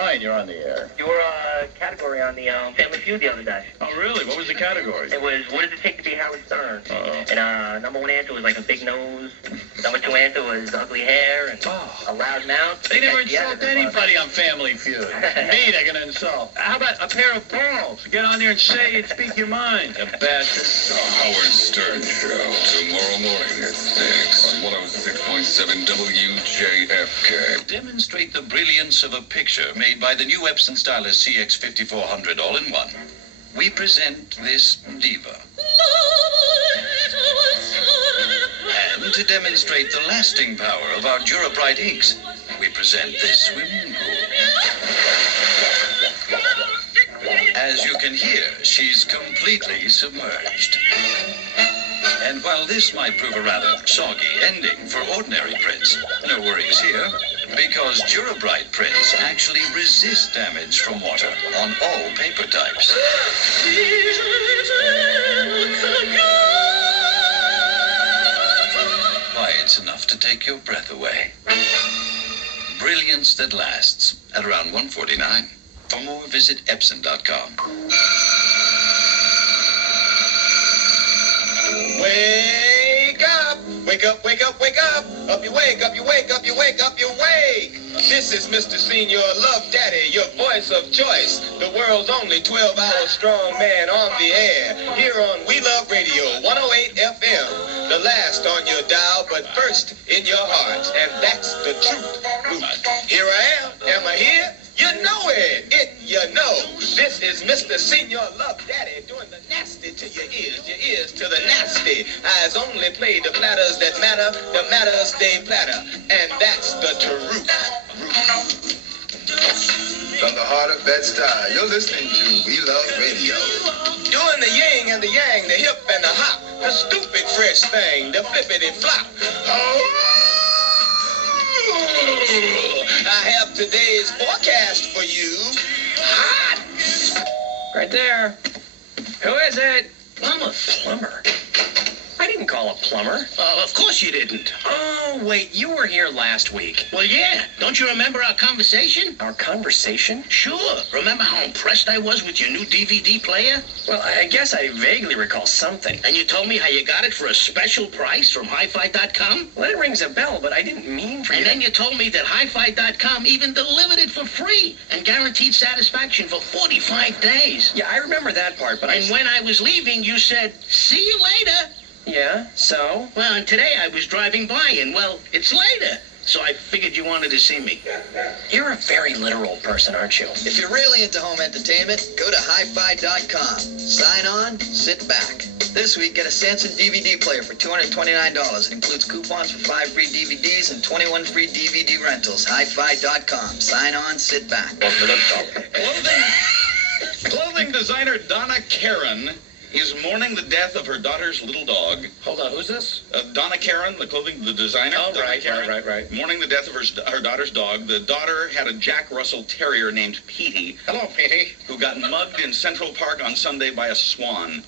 Brian, you're on the air. You were a category on the Family Feud the other day. Oh, really? What was the category? It was, what does it take to be Howard Stern? Uh-oh. And number one answer was like a big nose. Number two answer was ugly hair and a loud mouth. They never insult anybody on Family Feud. Me, they're going to insult. How about a pair of balls? Get on there and say and speak your mind, you bastard. The Howard Stern Show, tomorrow morning at 6 on 106.7 WJFK. Demonstrate the brilliance of a picture made by the new Epson Stylus CX5400 All-in-One. We present this diva. And to demonstrate the lasting power of our Durabright inks, we present this swimming pool. As you can hear, she's completely submerged. And while this might prove a rather soggy ending for ordinary prints, no worries here, because Durabright prints actually resist damage from water on all paper types. Why, it's enough to take your breath away. Brilliance that lasts at around $149. For more, visit Epson.com. Wake up! Wake up, wake up, wake up! Up you wake, up you wake, up you wake, up you wake! This is Mr. Senior Love Daddy, your voice of choice, the world's only 12-hour strong man on the air, here on We Love Radio 108 FM. The last on your dial, but first in your heart, and that's the truth. Here I am I here? You know it, you know. This is Mr. Senior Love Daddy doing the nasty to your ears to the nasty. Eyes only play the platters that matter, the matters they platter, and that's the truth. From the heart of Bed-Stuy, you're listening to We Love Radio. Doing the yin and the yang, the hip and the hop, the stupid fresh thing, the flippity flop. Oh! I have today's forecast for you. Hot! Right there. Who is it? I'm a plumber. I didn't call a plumber. Of course you didn't. Oh, wait, you were here last week. Well, yeah. Don't you remember our conversation? Our conversation? Sure. Remember how impressed I was with your new DVD player? Well, I guess I vaguely recall something. And you told me how you got it for a special price from HiFi.com? Well, it rings a bell, but I didn't mean for you. And then you told me that HiFi.com even delivered it for free and guaranteed satisfaction for 45 days. Yeah, I remember that part, but And when I was leaving, you said, "See you later." Yeah, so? Well, and today I was driving by, and, well, it's later. So I figured you wanted to see me. You're a very literal person, aren't you? If you're really into home entertainment, go to HiFi.com. Sign on, sit back. This week, get a Samson DVD player for $229. It includes coupons for 5 free DVDs and 21 free DVD rentals. HiFi.com. Sign on, sit back. Clothing designer Donna Karan is mourning the death of her daughter's little dog. Hold on, who's this? Donna Karan, the designer. Oh, Donna right. Mourning the death of her daughter's dog. The daughter had a Jack Russell Terrier named Petey. Hello, Petey. Who got mugged in Central Park on Sunday by a swan.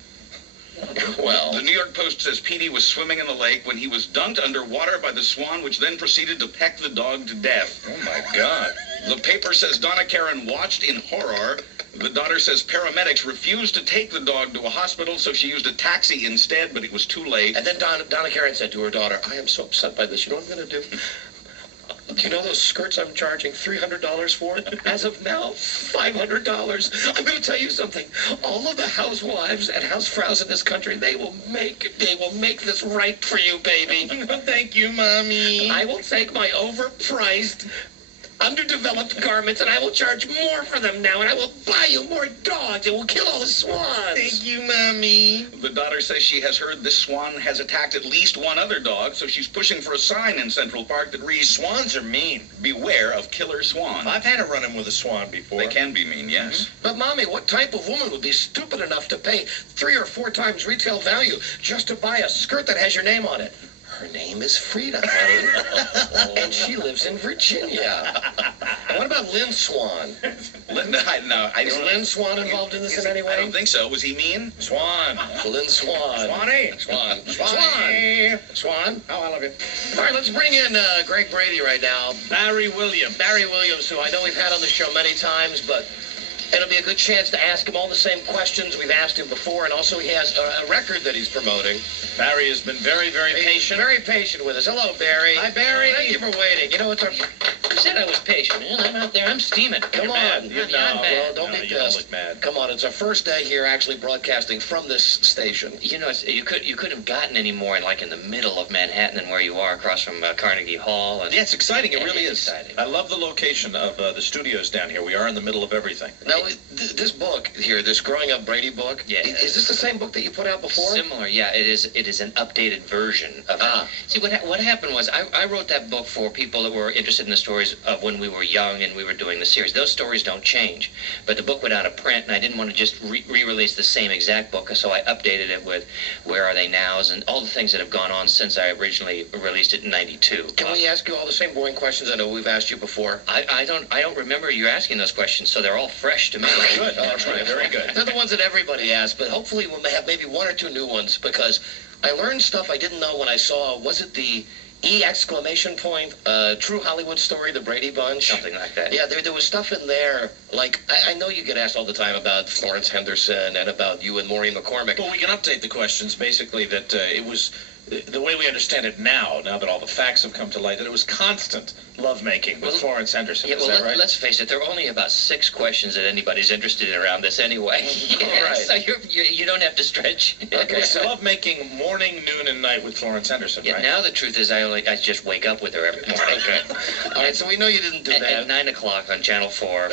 Well, The New York Post says Petey was swimming in the lake when he was dunked underwater by the swan, which then proceeded to peck the dog to death. oh my God. The paper says Donna Karan watched in horror. The daughter says paramedics refused to take the dog to a hospital, so she used a taxi instead, but it was too late. And then Donna Karan said to her daughter, I am so upset by this. You know what I'm going to do? Do you know those skirts I'm charging $300 for? As of now, $500. I'm going to tell you something. All of the housewives and housefraus in this country, they will make this right for you, baby. Thank you, Mommy. I will take my overpriced, underdeveloped garments and I will charge more for them now, and I will buy you more dogs. It will kill all the swans. Thank you, Mommy. The daughter says she has heard this swan has attacked at least one other dog, so she's pushing for a sign in Central Park that reads, Swans are mean. "Beware of killer swan." I've had a run-in with a swan before. They can be mean, yes. But, Mommy, what type of woman would be stupid enough to pay 3 or 4 times retail value just to buy a skirt that has your name on it? Her name is Frida, honey. And she lives lives in Virginia. What about Lynn Swan? Is Lynn Swan involved in this in any way? I don't think so. Was he mean? Swan. Lynn Swan. Swanee. Swan. Swanee. Swan. Oh, I love you. All right, let's bring in Greg Brady right now. Barry Williams. Barry Williams, who I know we've had on the show many times, but it'll be a good chance to ask him all the same questions we've asked him before, and also he has a record that he's promoting. Barry has been very, very patient. Very patient with us. Hello, Barry. Hi, Barry. Thank you for waiting. You know, it's our... You said I was patient, man. I'm out there. I'm steaming. Come on. mad. Well, don't be you don't pissed. look mad. Come on, it's our first day here actually broadcasting from this station. You know, you couldn't have gotten any more in the middle of Manhattan than where you are, across from Carnegie Hall. And, Yeah, it's exciting. It Yeah, really it's is. exciting. I love the location of the studios down here. We are in the middle of everything. Now, this book here, this Growing Up Brady book, Yeah. is this the same book that you put out before? Similar, yeah. It is an updated version of it. See, what happened was I wrote that book for people that were interested in the stories of when we were young and we were doing the series. Those stories don't change. But the book went out of print, and I didn't want to just re-release the same exact book, so I updated it with Where Are They Nows and all the things that have gone on since I originally released it in '92. Can we ask you all the same boring questions I know we've asked you before? I don't remember you asking those questions, so they're all fresh to me. Good. Oh, that's right. Very good. They're the ones that everybody asks, but hopefully we'll have maybe one or two new ones, because I learned stuff I didn't know when I saw, was it the True Hollywood Story, the Brady Bunch? Something like that. Yeah, there was stuff in there, like, I know you get asked all the time about Florence Henderson and about you and Maureen McCormick. Well, we can update the questions, basically, that it was, the way we understand it now that all the facts have come to light, that it was constant lovemaking with Florence Henderson. Yeah, Is well, that right? let's face it, there are only about 6 questions that anybody's interested in around this anyway. Right. So you don't have to stretch. Okay, so lovemaking morning, noon, and night with Florence Henderson, Yeah, right? now the truth is I just wake up with her every morning. Okay. All right, so we know you didn't do At that. 9 o'clock on Channel 4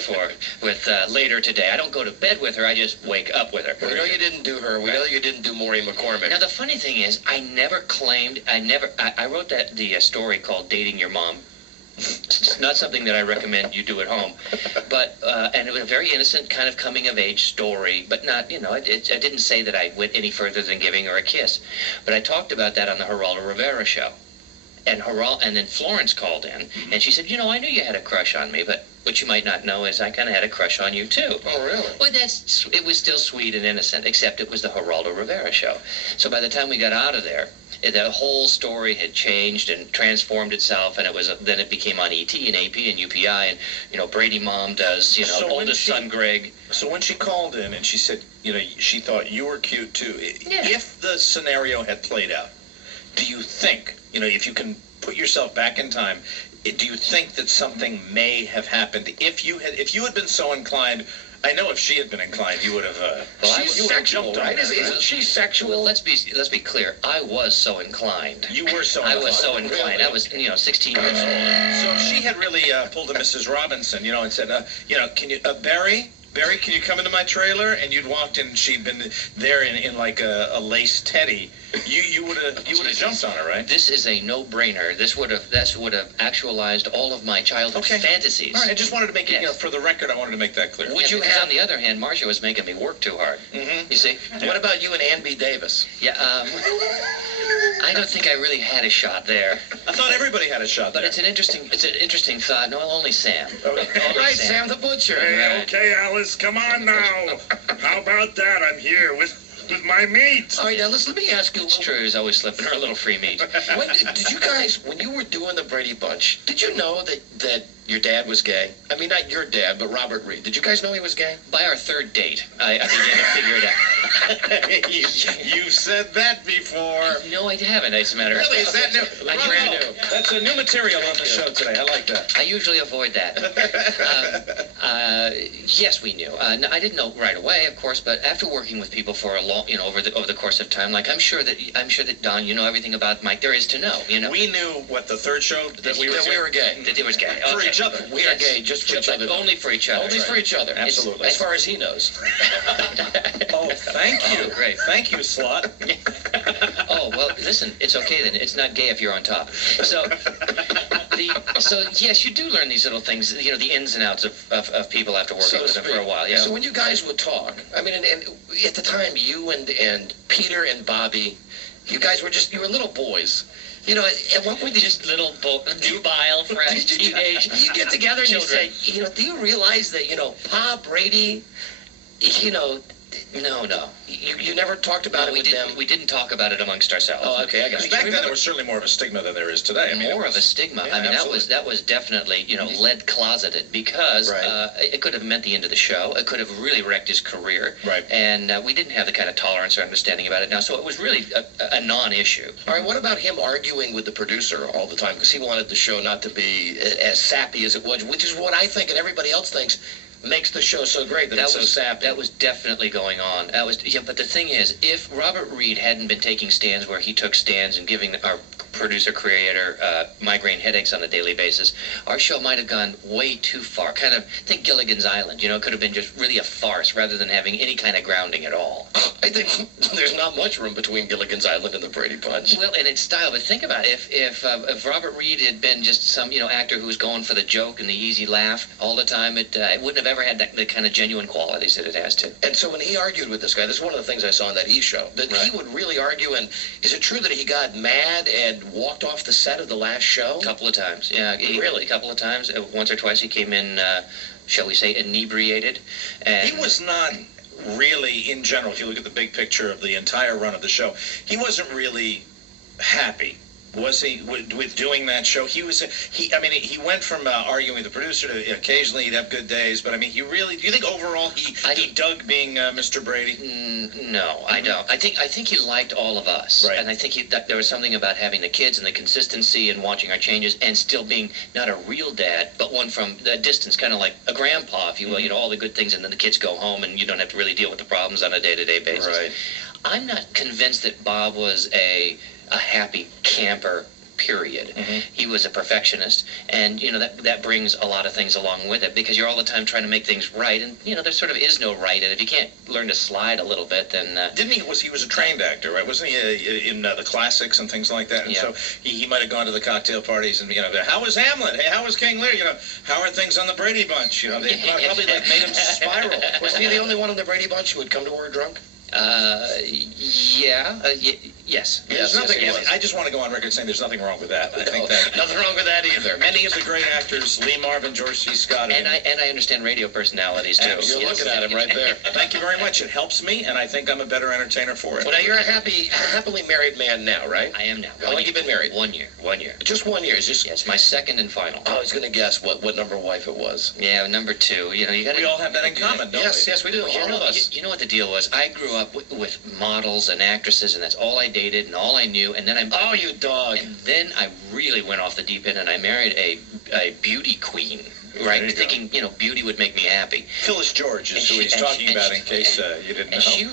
with Later Today. I don't go to bed with her, I just wake up with her. We know you didn't do her. We know you didn't do Maureen McCormick. Now, the funny thing is, I never claimed, I wrote the story called Dating Your Mom. It's not something that I recommend you do at home, but and it was a very innocent kind of coming of age story, but not, I didn't say that I went any further than giving her a kiss, but I talked about that on the Geraldo Rivera show, and then Florence called in, and she said, I knew you had a crush on me, but what you might not know is I kind of had a crush on you too. Oh, really? Well, it was still sweet and innocent, except it was the Geraldo Rivera show. So by the time we got out of there, the whole story had changed and transformed itself, and then it became on ET and AP and UPI, and Brady Mom does, So when oldest son Greg. So when she called in and she said, she thought you were cute too, Yeah. if the scenario had played out, do you think, if you can put yourself back in time, do you think that something may have happened if you had been so inclined? I know if she had been inclined, you would have. She's sexual, right? Isn't she sexual? Well, let's be clear. I was so inclined. You were so. I inclined. was so inclined. I was 16 years old. So if she had really pulled a Mrs. Robinson, and said, can you, Barry, can you come into my trailer? And you'd walked in, and she'd been there in like a lace teddy. You would have jumped on her, right? This is a no-brainer. This would have actualized all of my childhood fantasies. All right, I just wanted to make it, Yes. for the record, I wanted to make that clear. Would you have? On the other hand, Marcia was making me work too hard. Mm-hmm. You see? What about you and Ann B. Davis? Yeah. I don't think I really had a shot there. I thought everybody had a shot But there. it's an interesting thought. No, only Sam. Okay. Only Right, Sam the Butcher. Right. Okay, Alice, come on now. How about that? I'm here with my meat. All right, now let me ask you. It's true. He's always slipping her a little free meat. Did you guys, when you were doing the Brady Bunch, did you know that your dad was gay? I mean, not your dad, but Robert Reed. Did you guys know he was gay? By our third date, I began to figure it out. You've said that before. No, I haven't. As a matter of Really? fact. Is that new? I brand new. That's a new material on the show today. I like that. I usually avoid that. Yes, we knew. I didn't know right away, of course, but after working with people for a long, over the course of time, like I'm sure that Don, you know everything about Mike there is to know. We knew what the third show that we were gay. That it was gay. For Okay. each other. We are gay just for each other. Only for each other. Only for each other. Absolutely. As far as he knows. Oh, thank you. Oh, great. Thank you, Slut. Oh, well, listen, it's okay then. It's not gay if you're on top. So, yes, you do learn these little things, the ins and outs of people after working with them for a while. Yeah. So when you guys would talk, I mean, and at the time, you and Peter and Bobby, you guys were you were little boys. You know, at one point, Just little nubile for a teenage you get together and children. you say, you know, do you realize that, you know, Pa Brady, you know, No. you never talked about it with them? We didn't talk about it amongst ourselves. Oh, okay, I got Because you. back then there was certainly more of a stigma than there is today. I mean, More of a stigma. Yeah, I mean, absolutely. that was definitely, you know, lead closeted because Right. it could have meant the end of the show. It could have really wrecked his career. Right. And we didn't have the kind of tolerance or understanding about it now, so it was really a non-issue. All right, what about him arguing with the producer all the time? Because he wanted the show not to be as sappy as it was, which is what I think and everybody else thinks makes the show so great that it's so sappy. That was definitely going on. But the thing is, if Robert Reed hadn't been taking stands where he took stands and giving our producer creator migraine headaches on a daily basis, our show might have gone way too far. Kind of think Gilligan's Island. You know, it could have been just really a farce rather than having any kind of grounding at all. I think there's not much room between Gilligan's Island and the Brady Bunch. Well, and its style. But think about it. If Robert Reed had been just some actor who was going for the joke and the easy laugh all the time, it wouldn't have ever had the kind of genuine qualities that it has to. And so when he argued with this guy, this is one of the things I saw in that E! show, that he would really argue, and is it true that he got mad and walked off the set of the last show? A couple of times, yeah. Really? A couple of times. Once or twice he came in, shall we say, inebriated. And he was not really, in general, if you look at the big picture of the entire run of the show, he wasn't really happy. Was he with doing that show? He he went from arguing with the producer to occasionally he'd have good days, but I mean, do you think overall he dug being Mr. Brady? No, I don't. I think he liked all of us, Right. and I think there was something about having the kids and the consistency and watching our changes and still being not a real dad, but one from a distance, kind of like a grandpa, if you will. You know, all the good things, and then the kids go home, and you don't have to really deal with the problems on a day-to-day basis. Right. I'm not convinced that Bob was a happy camper, period. He was a perfectionist, and that brings a lot of things along with it, because you're all the time trying to make things right, and there sort of is no right, and if you can't learn to slide a little bit, then He was a trained actor, right? Wasn't he in the classics and things like that? And Yeah. so he might have gone to the cocktail parties and how was Hamlet? Hey, how was King Lear? How are things on the Brady Bunch? They probably made him spiral. Was he the only one in the Brady Bunch who would come to work drunk? Yes. There's nothing. I just want to go on record saying there's nothing wrong with that. I think that Nothing wrong with that either. many of the great actors, Lee Marvin, George C. Scott, And I understand radio personalities too. Absolutely. You're looking at him right there. Thank you very much. It helps me, and I think I'm a better entertainer for it. Well, now you're a happily married man now, right? I am now. How long you been married? 1 year. 1 year. Just 1 year. It's just. Yes, my second and final. I was going to guess what number wife it was. Yeah, number 2. You got We all have that in common, don't Yes, we? yes, we do. You All of us. know what the deal was? I grew up with models and actresses, and that's all I dated and all I knew. And then Oh, you dog. And then I really went off the deep end, and I married a beauty queen. Right, There you thinking beauty would make me happy. Phyllis George is And who she- he's and talking she- about, and in case you didn't know. And she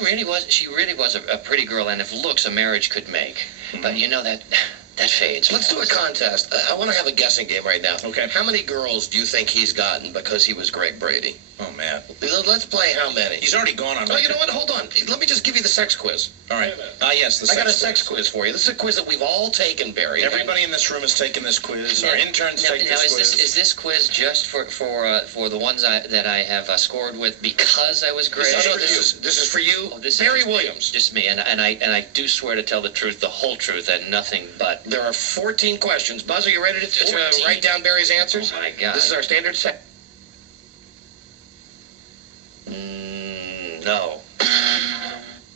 really was a pretty girl, and if looks a marriage could make. But that fades. Let's do a contest. I want to have a guessing game right now. Okay. How many girls do you think he's gotten because he was Greg Brady? Oh, man. Let's play how many. He's already gone on Oh, you record. know what? Hold on. Let me just give you the sex quiz. All right. Yes, the I got a sex sex quiz for you. This is a quiz that we've all taken, Barry. Everybody in this room has taken this quiz. Our interns Now, take this is quiz. is this quiz just for the ones that I have scored with because I was Greg? No, this is for you, Oh, this Barry is Williams. Just me, and I do swear to tell the truth, the whole truth, and nothing but. There are 14 questions. Buzz, are you ready to 14? write down Barry's answers? Oh my God. This is our standard sex. No.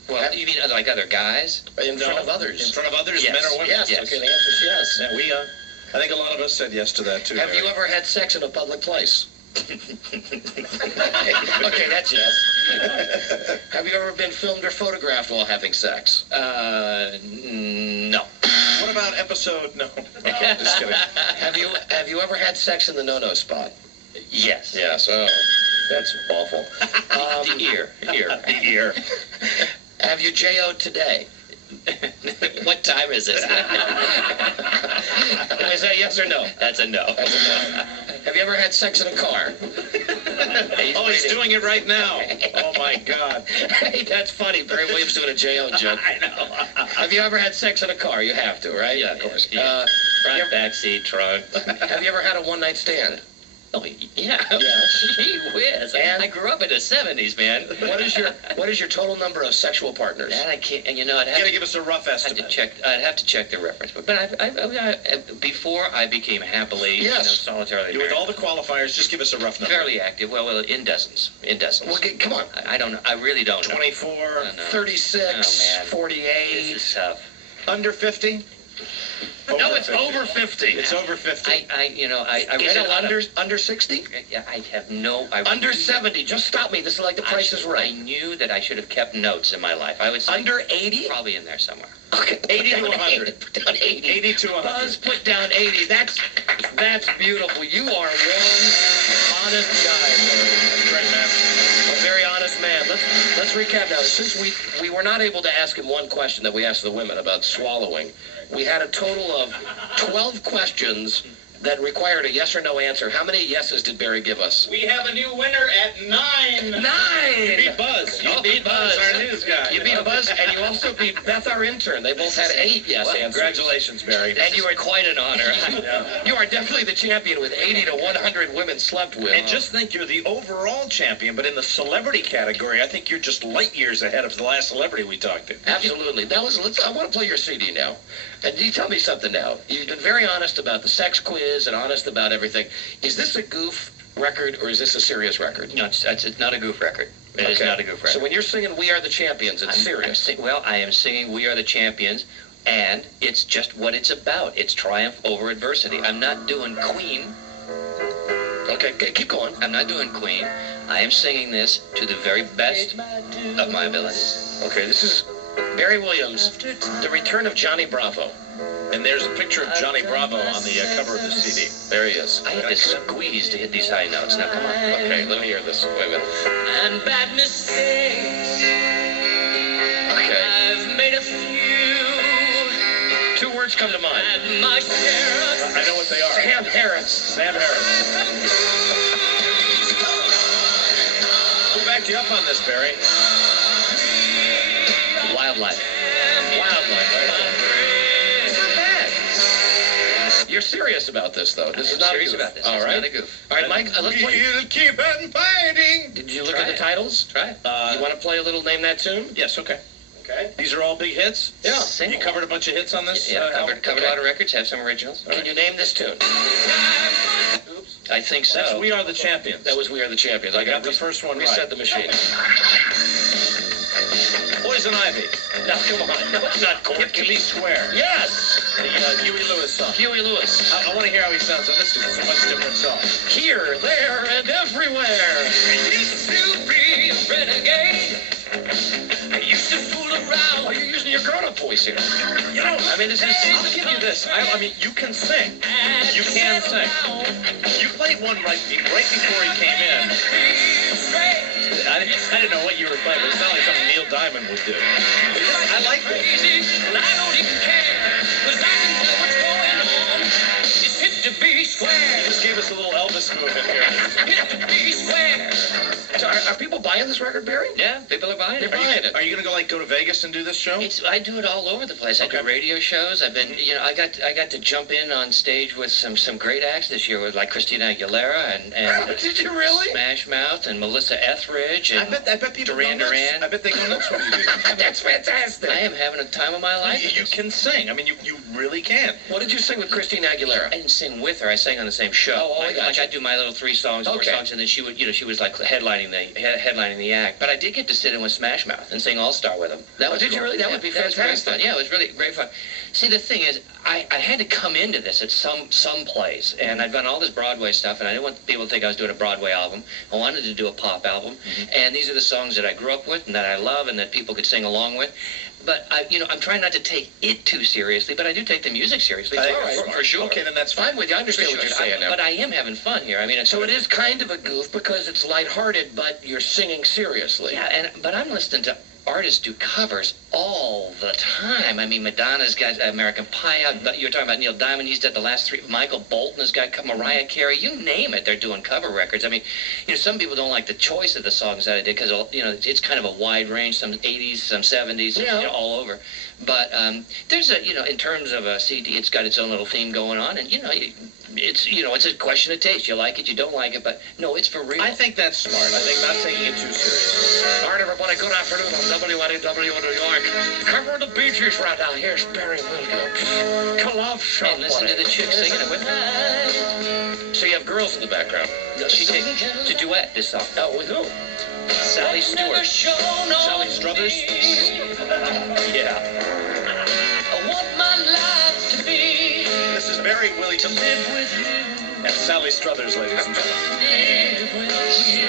Well, you mean like other guys? In front of others. In front of others, Yes. men or women? Yes. Yes. Okay, the answer is yes. Yeah, we, I think a lot of us said yes to that, too. Have Barry. you ever had sex in a public place? Okay, that's yes. Have you ever been filmed or photographed while having sex? No. What about episode? No. Okay, just kidding. Have you ever had sex in the no-no spot? Yes. Yes. Oh, that's awful. The ear. Have you JO'd today? What time is it? Is that yes or no? That's a no. That's a no. Have you ever had sex in a car? Oh, he's doing it right now. Oh, my God. Hey, that's funny. Barry Williams doing a JO joke. I know. Have you ever had sex in a car? You have to, right? Yeah, of course. Yeah. Front, back seat, trunk. Have you ever had a one-night stand? Oh, yeah. Gee whiz. And- I grew up in the 70s, man. What is your total number of sexual partners? That I can't, and you know, I'd You have gotta to, give us a rough estimate. I'd have to check the reference book. But before I became happily, solitarily With married, all the qualifiers, just give us a rough number. fairly active. Well, in dozens. Well, come on. I don't know. I really don't know. 24, No. 36, Oh, man. 48. This is tough. under 50? No, it's over 50. It's over 50. I Is read a it lot under 60? Yeah, I have no. Under 70. Just stop me. This is like the Price is I Right. knew that I should have kept notes in my life. I would say Under 80? probably in there somewhere. Okay. 80 to Put down 100. Put down 80. 80 to 100. Buzz, put down 80. That's beautiful. You are one honest guy, Barry. Great, man. A very honest man. Let's recap now. Since we were not able to ask him one question that we asked the women about swallowing, we had a total of 12 questions that required a yes or no answer. How many yeses did Barry give us? We have a new winner at 9. 9! You beat Buzz. You beat Buzz, our news guy. You beat Buzz, and you also beat Beth, our intern. They both had 8 yes Well, answers. congratulations, Barry. And you were quite an honor. You are definitely the champion with 80 to 100 women slept with. And just think you're the overall champion, but in the celebrity category, I think you're just light years ahead of the last celebrity we talked to. Absolutely. I want to play your CD now. And you tell me something now. You've been very honest about the sex quiz and honest about everything. Is this a goof record or is this a serious record? No, it's not a goof record. It is not a goof record. So when you're singing We Are the Champions, it's serious. I am singing We Are the Champions, and it's just what it's about. It's triumph over adversity. I'm not doing Queen. Okay, keep going. I'm not doing Queen. I am singing this to the very best of my ability. Okay, this is Barry Williams, The Return of Johnny Bravo. And there's a picture of Johnny Bravo on the cover of the CD. There he is. I had to squeeze to hit these high notes. Now, come on. Okay, let me hear this. Wait a minute. And bad mistakes. Okay. I've made a few. 2 words come to mind. And my share of I know what they are. Sam Harris. Sam Harris. Who backed you up on this, Barry? wildlife. Not bad. You're serious about this, though. This is not serious a goof. about this. All It's right. not a goof. All right, Mike, let's play. We'll keep on fighting. Did you look Try at the it. titles? Try it. You want to play a little Name That Tune? Yes, okay. Okay. These are all big hits? Yeah. Sing You covered a bunch of hits on this? Yeah, album? covered a lot of records, have some originals. Can you name this tune? I think so. That's We Are the Champions. That was We Are the Champions. I got the first one reset right. the machine. Poison Ivy. No, come on. No, it's not Give Corky. Me Square. Yes. The Huey Lewis song. Huey Lewis. I want to hear how he sounds on this because it's a much different song. Here, there, and everywhere. I used to be a renegade. I used to fool around. Oh, you're using your grown-up voice here. You know, I mean, this is... I'll give you this. I mean, you can sing. You can sing. You played one right before he came in. I didn't know what you were playing, but it sounded like something Neil Diamond would do. I like it. And I don't even care, 'cause I can tell what's going on. It's hit to be square. You just gave us a little Elvis move in here. Hit to be square. So are people buying this record, Barry? Yeah, people are buying it. They're buying it. Are you gonna go to Vegas and do this show? I do it all over the place. I do radio shows. I've been, I got to jump in on stage with some great acts this year, with like Christina Aguilera and Did you really? Smash Mouth and Melissa Etheridge and I bet people Duran go nuts. Duran. I bet they go nuts when you do that. That's fantastic. I am having a time of my life. You can sing. I mean, you really can. What did you sing with Christina Aguilera? I didn't sing with her. I sang on the same show. Oh, I like, got like you. I do my little 3 songs, 4 Okay. songs, and then she would, she was like headlining the act. But I did get to sit in with Smash Mouth and sing All Star with them. That was did you cool. really? That Yeah, would be was great fantastic. fun. Yeah, it was really great fun. See, the thing is, I had to come into this at some place, and I'd done all this Broadway stuff, and I didn't want people to think I was doing a Broadway album. I wanted to do a pop album, and these are the songs that I grew up with and that I love and that people could sing along with. But I'm trying not to take it too seriously, but I do take the music seriously. I- All right, for sure. Okay, then that's fine. I'm with you. I understand For what you're sure. saying now. But I am having fun here. I mean, So it is kind of a goof because it's lighthearted, but you're singing seriously. Yeah, but I'm listening to artists do covers all the time. I mean, Madonna's got American Pie out. But you're talking about Neil Diamond. He's done the last 3. Michael Bolton has got Mariah Carey. You name it, they're doing cover records. I mean, some people don't like the choice of the songs that I did because it's kind of a wide range. Some 80s, some 70s, all over. But there's in terms of a CD, it's got its own little theme going on, and it's it's a question of taste. You like it, you don't like it, but no, it's for real. I think that's smart. I think not taking it too serious. All right, everybody, good afternoon on WNEW in New York. Covering the Bee Gees right now. Here's Barry Williams. To love somebody. And listen to the chick singing it with her. So you have girls in the background. No, she did to duet this song. Oh, with who? Sally Stewart. Sally Struthers? Yeah. I want my life to be This is Barry Williams to live with you. and Sally Struthers, ladies and gentlemen.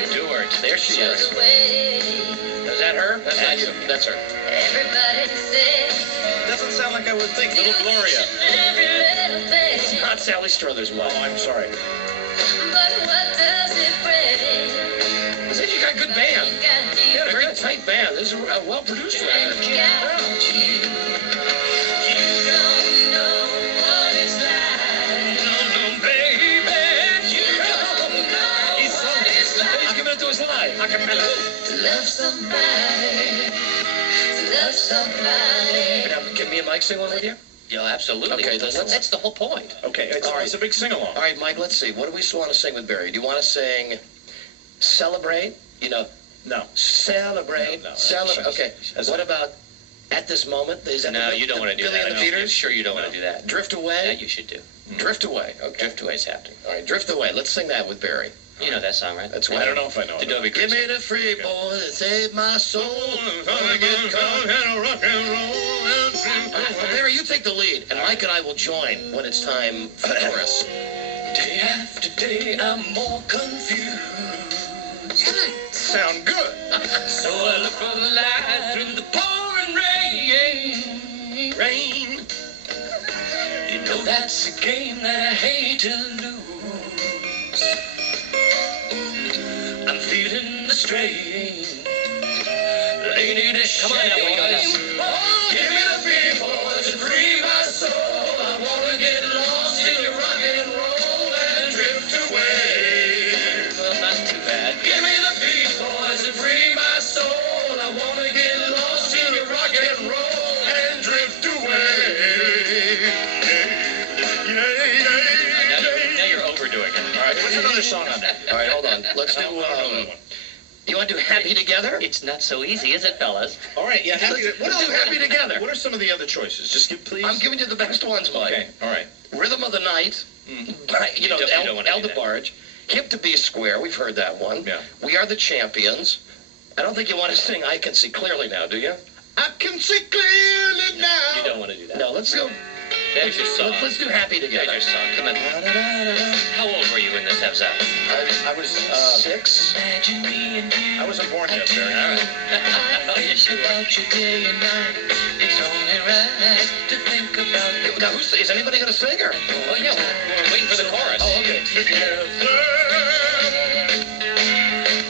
Stewart. There she is. Is that her? That's not you. That's her. Everybody says Doesn't sound like I would think. Little Gloria. every little thing. It's not Sally Struthers, Mom. Oh, I'm sorry. But what does it bring? I said you got a good band. You got a very tight band. This is a well-produced record. He's giving it to us live. To love somebody, to love somebody. Now, can me and Mike sing one with you? Yeah, absolutely. Okay, That's the whole point. Okay, it's a big sing-along. All right, Mike, let's see. What do we want to sing with Barry? Do you want to sing Celebrate? No. Celebrate. No, Celebrate. Okay. That's what about At This Moment? Is that No, the- you don't the want to do Billy that. and the I know. Peters? Sure you don't want to do that. Drift Away? That you should do. Drift Away. Okay. Drift Away is happening. All right, Drift Away. Let's sing that with Barry. You know that song, right? That's I don't know if I know The it. Dobie Give Group. me the free boy that saved my soul. Gonna get caught in a rock and roll. Barry, you take the lead, and Mike and I will join when it's time for the chorus. Day after day, I'm more confused. Sound good. So I look for the light through the pouring rain. Rain. You know that's a game that I hate to lose. I'm feeling the strain. Lady, this Come on, now, we go down. Oh, give me the free boys to free my soul. I wanna get lost in your rock and roll and drift away. Well, not too bad. Give me the Beach Boys and free my soul. I wanna get lost in your rock and roll and drift away. Now you're overdoing it. All right, what's another song on that? All right, hold on. Let's do, you want to do Happy Together? It's not so easy, is it, fellas? All right, yeah, happy. Let's do Happy Together. What are some of the other choices? Just give, please. I'm giving you the best ones, Mike. Okay, all right. Rhythm of the Night, by, You don't wanna do El that. DeBarge. Hip to Be Square, we've heard that one. Yeah. We Are the Champions. I don't think you want to sing I Can See Clearly Now, do you? I can see clearly now. You don't want to do that. No, let's go. There's your song. Let's do Happy Together. There's your song. Come on. How old were you when this was out? I was 6. Imagine me and you. I wasn't born yet, Barry. All right. I Yes, think you are. about you day and night. It's only right to think about the Now, is anybody going to sing her? Oh, yeah, we're waiting for the chorus. Oh, okay. together.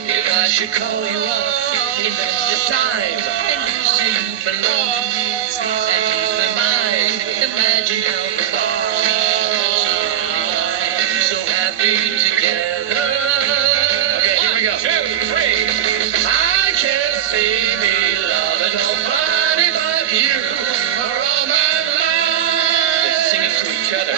If I should call you up, invest the time, and you say you belong to me, and ease my mind. Imagine how the so happy together. Okay, here we go. 2, 3. I can't see me loving nobody but you for all my life. They're singing to each other.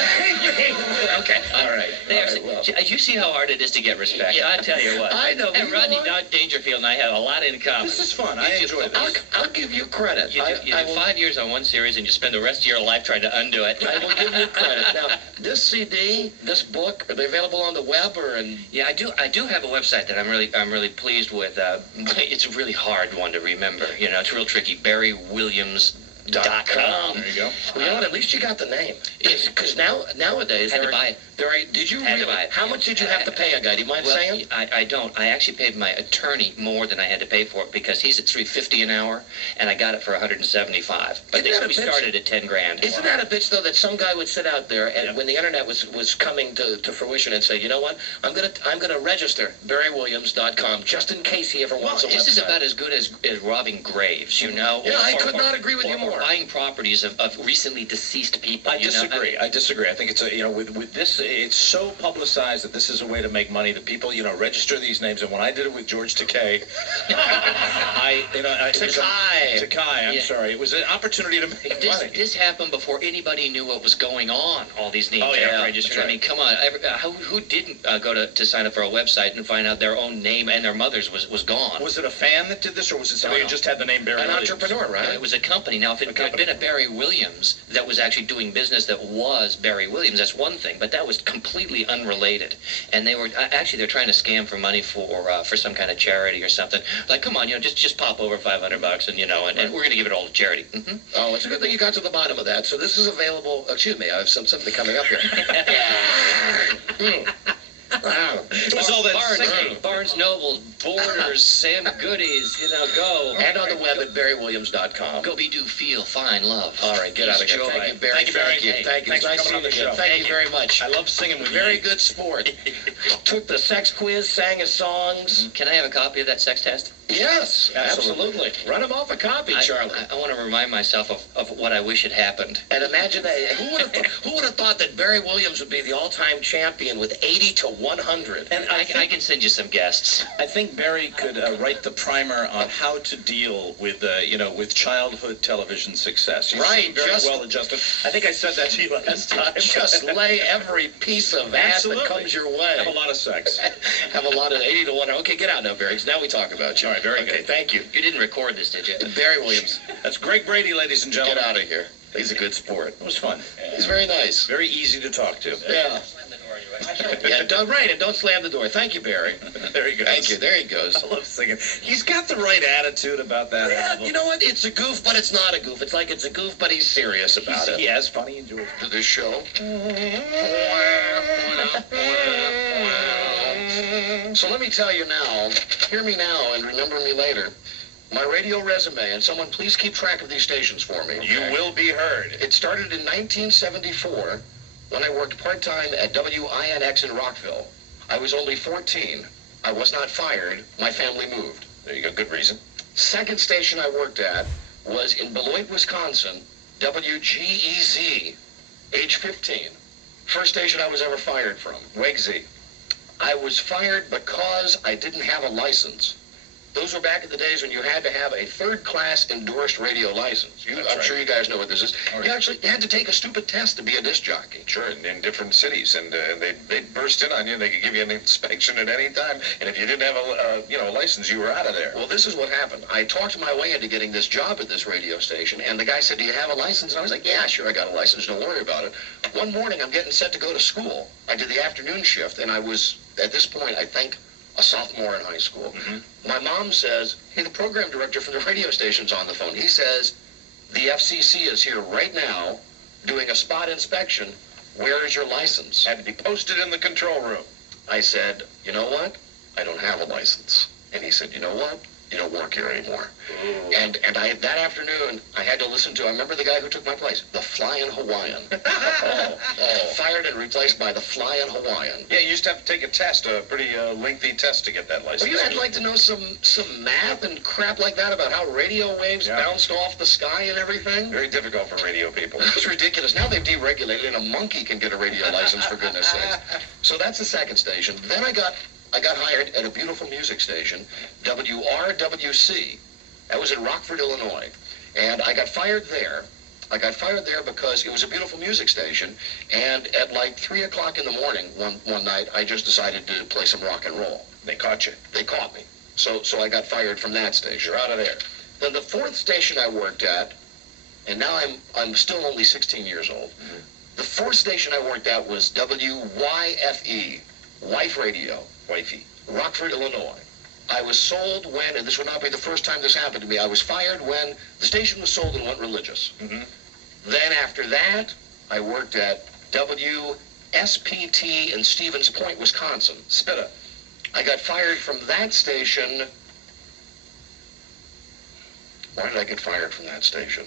Okay, all right. There's, All right, well. you see how hard it is to get respect. Yeah. I tell you what. I know. And You know Rodney what? Dangerfield and I have a lot in common. This is fun. I enjoy this. I'll give you credit. You do I will 5 years on one series and you spend the rest of your life trying to undo it. I will give you credit. Now, this CD, this book, are they available on the web or in? Yeah, I do have a website that I'm really pleased with. It's a really hard one to remember. You know, it's real tricky. BarryWilliams.com. There you go. Well, you know what? At least you got the name. Because nowadays Had to there are, buy it. there are. Did you Had to really? buy it. How much did you have to pay a guy? Do you mind Well, saying? I don't. I actually paid my attorney more than I had to pay for it because he's at $350 an hour, and I got it for $175. But Isn't that a we bitch? started at 10 grand. Isn't that a bitch though that some guy would sit out there and when the internet was coming to fruition and say, you know what, I'm gonna register BarryWilliams.com just in case he ever wants a This is website. about as good as robbing graves, you know? Yeah, I could not agree with you more. Buying properties of recently deceased people. I you know? disagree. I disagree. I think it's a with this it's so publicized that this is a way to make money that people, register these names. And when I did it with George Takei, Takei, I'm sorry, it was an opportunity to make money. This happened before anybody knew what was going on. All these names registered. Right. I mean, come on. Who didn't go to sign up for a website and find out their own name and their mother's was gone? Was it a fan that did this, or was it somebody who just had the name Barry Williams? An entrepreneur, right? No, it was a company. Now, if it had been a Barry Williams that was actually doing business that was Barry Williams, that's one thing. But that was completely unrelated. And they were they're trying to scam for money for some kind of charity or something. Like, come on, just pop over $500 and we're going to give it all to charity. Mm-hmm. Oh, it's a good thing you got to the bottom of that. So this is available. Excuse me, I have something coming up here. Wow. It was all that singing. Barnes Noble, Borders, Sam Goodies, go. And on the web at BarryWilliams.com. Go be, do, feel, find, love. All right, get out of here. Joy. Thank you, Barry. Thank you, Barry. Thank you. Thanks Nice for coming on the seeing you. show. Thank you very much. I love singing with Very you. good sport. Took the sex quiz, sang his songs. Can I have a copy of that sex test? Yes, Absolutely. Run him off a copy, Charlie. I want to remind myself of what I wish had happened. And imagine that. Who would have thought that Barry Williams would be the all-time champion with 80 to 100? And I can send you some guests. I think Barry could write the primer on how to deal with, with childhood television success. You Right, seem very just- well adjusted. I think I said that to you last time. Just lay every piece of ass that Absolutely. comes your way. Have a lot of sex. Have a lot of 80 to 100. Okay, get out now, Barry. 'Cause now we talk about you. All right, very okay, good. thank you. You didn't record this, did you? Barry Williams. That's Greg Brady, ladies and Get gentlemen. out of here. He's a good sport. It was fun. He's very nice. Very easy to talk to. Yeah. Yeah, don't slam the door. Thank you, Barry. There he goes. Thank you. There he goes. I love singing. He's got the right attitude about that Yeah, album. you know what? It's a goof, but it's not a goof. It's like it's a goof, but he's serious about it. He has funny and joyful. To this show. So let me tell you now, hear me now and remember me later. My radio resume, and someone please keep track of these stations for me. You will be heard. It started in 1974 when I worked part-time at WINX in Rockville. I was only 14. I was not fired. My family moved. There you go. Good reason. Second station I worked at was in Beloit, Wisconsin, WGEZ, age 15. First station I was ever fired from, WEGZ. I was fired because I didn't have a license. Those were back in the days when you had to have a third-class endorsed radio license. I'm sure you guys know what this is. You actually had to take a stupid test to be a disc jockey. Sure, in different cities, and they'd burst in on you. They could give you an inspection at any time, and if you didn't have a license, you were out of there. Well, this is what happened. I talked my way into getting this job at this radio station, and the guy said, "Do you have a license?" And I was like, "Yeah, sure, I got a license. Don't worry about it." One morning, I'm getting set to go to school. I did the afternoon shift, and I was, at this point, I think, a sophomore in high school. Mm-hmm. My mom says, "Hey, the program director from the radio station's on the phone." He says, "The FCC is here right now doing a spot inspection. Where is your license?" Had to be posted in the control room. I said, "You know what? I don't have a license." And he said, "You know what? You don't work here anymore." And that afternoon, I had to listen to, I remember the guy who took my place, the Flying Hawaiian. Fired and replaced by the Flying Hawaiian. Yeah, you used to have to take a test, a pretty lengthy test to get that license. Well, you had like to know some math and crap like that about how radio waves bounced off the sky and everything. Very difficult for radio people. It was ridiculous. Now they've deregulated, and a monkey can get a radio license, for goodness sakes. So that's the second station. Then I got hired at a beautiful music station, WRWC. That was in Rockford, Illinois. And I got fired there. I got fired there because it was a beautiful music station, and at like 3 o'clock in the morning one night, I just decided to play some rock and roll. They caught you. They caught me. So I got fired from that station. You're out of there. Then the fourth station I worked at, and now I'm still only 16 years old. Mm-hmm. The fourth station I worked at was WYFE, Wife Radio, Wifey. Rockford, Illinois. I was sold when, and this would not be the first time this happened to me, I was fired when the station was sold and went religious. Mm-hmm. Then after that, I worked at WSPT in Stevens Point, Wisconsin. Spitta. I got fired from that station. Why did I get fired from that station?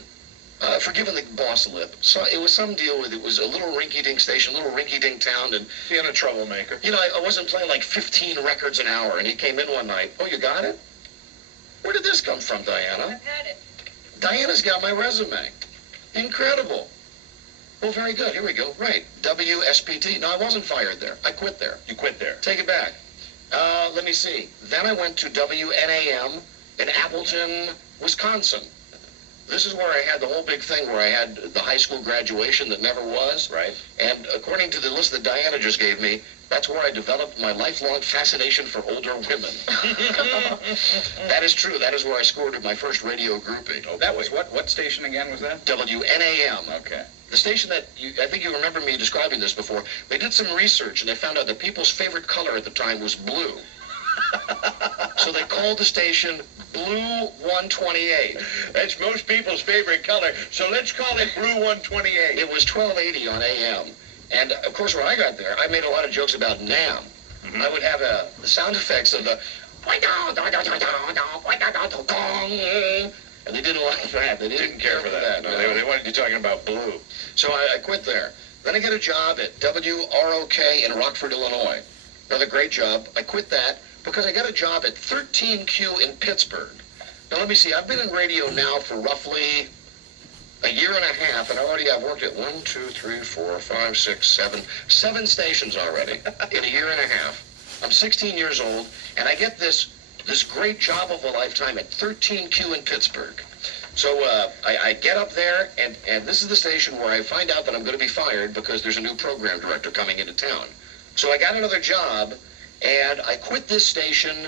For giving the boss a lip. So it was some deal with, it was a little rinky-dink station, a little rinky-dink town, and Being a troublemaker. you know, I wasn't playing like 15 records an hour, and he came in one night. "Oh, you got it? Where did this come from, Diana?" I've had it. Diana's got my resume. Incredible. Oh, very good. Here we go. Right. WSPT. No, I wasn't fired there. I quit there. You quit there. Take it back. Let me see. Then I went to WNAM in Appleton, Wisconsin. This is where I had the whole big thing where I had the high school graduation that never was. Right. And according to the list that Diana just gave me, that's where I developed my lifelong fascination for older women. That is true. That is where I scored my first radio groupie. Oh, that was what station again was that? WNAM. Okay. The station that, I think you remember me describing this before, they did some research and they found out that people's favorite color at the time was blue. So they called the station Blue 128. That's most people's favorite color, so let's call it Blue 128. It was 1280 on AM. And of course, when I got there, I made a lot of jokes about NAM. I would have the sound effects of the... And they didn't like that. They didn't care for that. No, they wanted you talking about blue. So I quit there. Then I get a job at WROK in Rockford, Illinois. Another great job. I quit that because I got a job at 13Q in Pittsburgh. Now let me see. I've been in radio now for roughly a year and a half, and I've worked at 7 stations already in a year and a half. I'm 16 years old, and I get this great job of a lifetime at 13Q in Pittsburgh. So I get up there, and this is the station where I find out that I'm going to be fired because there's a new program director coming into town. So I got another job, and I quit this station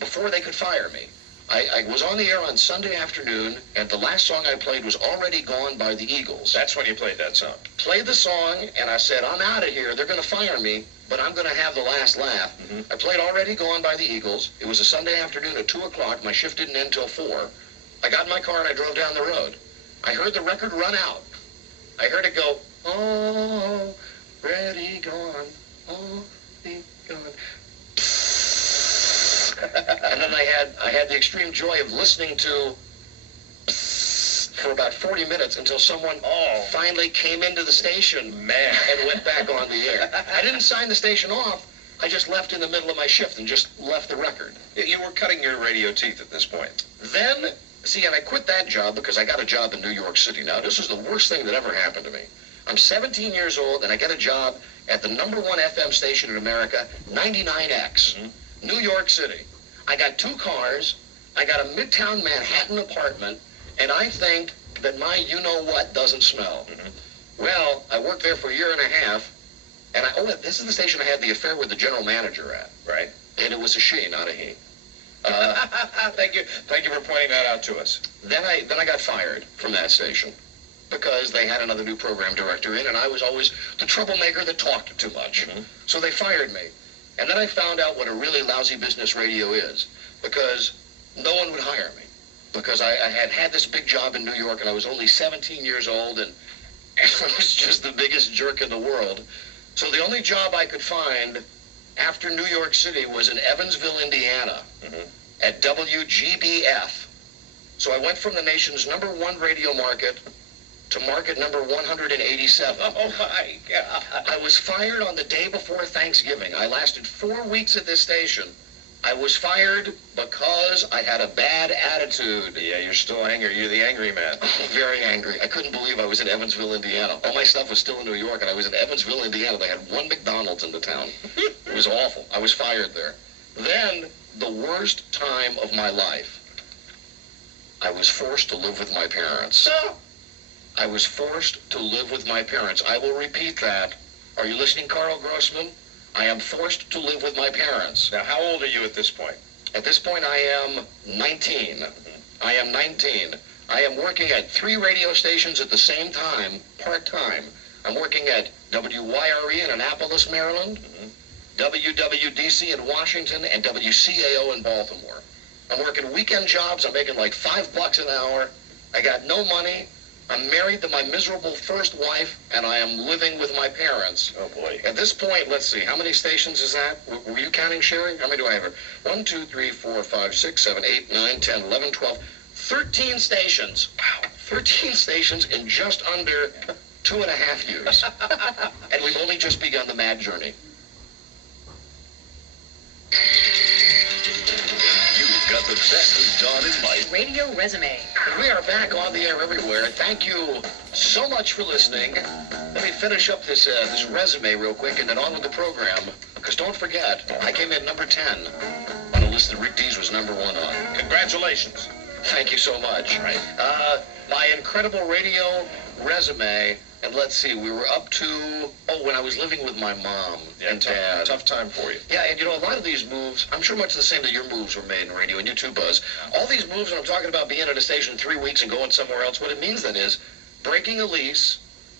before they could fire me. I was on the air on Sunday afternoon, and the last song I played was Already Gone by the Eagles. That's when you played that song. Played the song, and I said, I'm out of here. They're going to fire me, but I'm going to have the last laugh. I played Already Gone by the Eagles. It was a Sunday afternoon at 2 o'clock. My shift didn't end till 4. I got in my car, and I drove down the road. I heard the record run out. I heard it go, already gone, already gone. And then I had the extreme joy of listening to for about 40 minutes until someone finally came into the station and went back on the air. I didn't sign the station off. I just left in the middle of my shift and just left the record. You were cutting your radio teeth at this point. Then, and I quit that job because I got a job in New York City. Now, this was the worst thing that ever happened to me. I'm 17 years old, and I get a job at the #1 FM station in America, 99X, New York City. I got 2 cars, I got a Midtown Manhattan apartment, and I think that my you-know-what doesn't smell. Well, I worked there for a year and a half, and this is the station I had the affair with the general manager at. Right. And it was a she, not a he. Thank you for pointing that out to us. Then I got fired from that station because they had another new program director in, and I was always the troublemaker that talked too much. So they fired me. And then I found out what a really lousy business radio is, because no one would hire me. Because I had this big job in New York, and I was only 17 years old, and I was just the biggest jerk in the world. So the only job I could find after New York City was in Evansville, Indiana, at WGBF. So I went from the nation's #1 radio market to market number 187. Oh, my God. I was fired on the day before Thanksgiving. I lasted 4 weeks at this station. I was fired because I had a bad attitude. Yeah, you're still angry. You're the angry man. Very angry. I couldn't believe I was in Evansville, Indiana. All my stuff was still in New York, and I was in Evansville, Indiana. They had 1 McDonald's in the town. It was awful. I was fired there. Then, the worst time of my life, I was forced to live with my parents. I was forced to live with my parents. I will repeat that. Are you listening, Carl Grossman? I am forced to live with my parents. Now, how old are you at this point? At this point, I am 19. I am 19. I am working at 3 radio stations at the same time, part-time. I'm working at WYRE in Annapolis, Maryland, WWDC in Washington, and WCAO in Baltimore. I'm working weekend jobs. I'm making like $5 an hour. I got no money. I'm married to my miserable first wife, and I am living with my parents. Oh, boy. At this point, let's see, how many stations is that? Were you counting, Sherry? How many do I have? 1, 2, 3, 4, 5, 6, 7, 8, 9, 10, 11, 12, 13 stations. Wow, 13 stations in just under 2.5 years. And we've only just begun the mad journey. Got the best of Don and Mike. Radio Resume. We are back on the air everywhere. Thank you so much for listening. Let me finish up this resume real quick and then on with the program. Because don't forget, I came in number 10 on a list that Rick Dees was number 1 on. Congratulations. Thank you so much. Right. My incredible radio resume, and let's see, we were up to, when I was living with my mom and dad. Tough time for you. Yeah, and a lot of these moves, I'm sure much the same that your moves were made in radio, and you too, Buzz. All these moves, when I'm talking about being at a station 3 weeks and going somewhere else, what it means then is breaking a lease,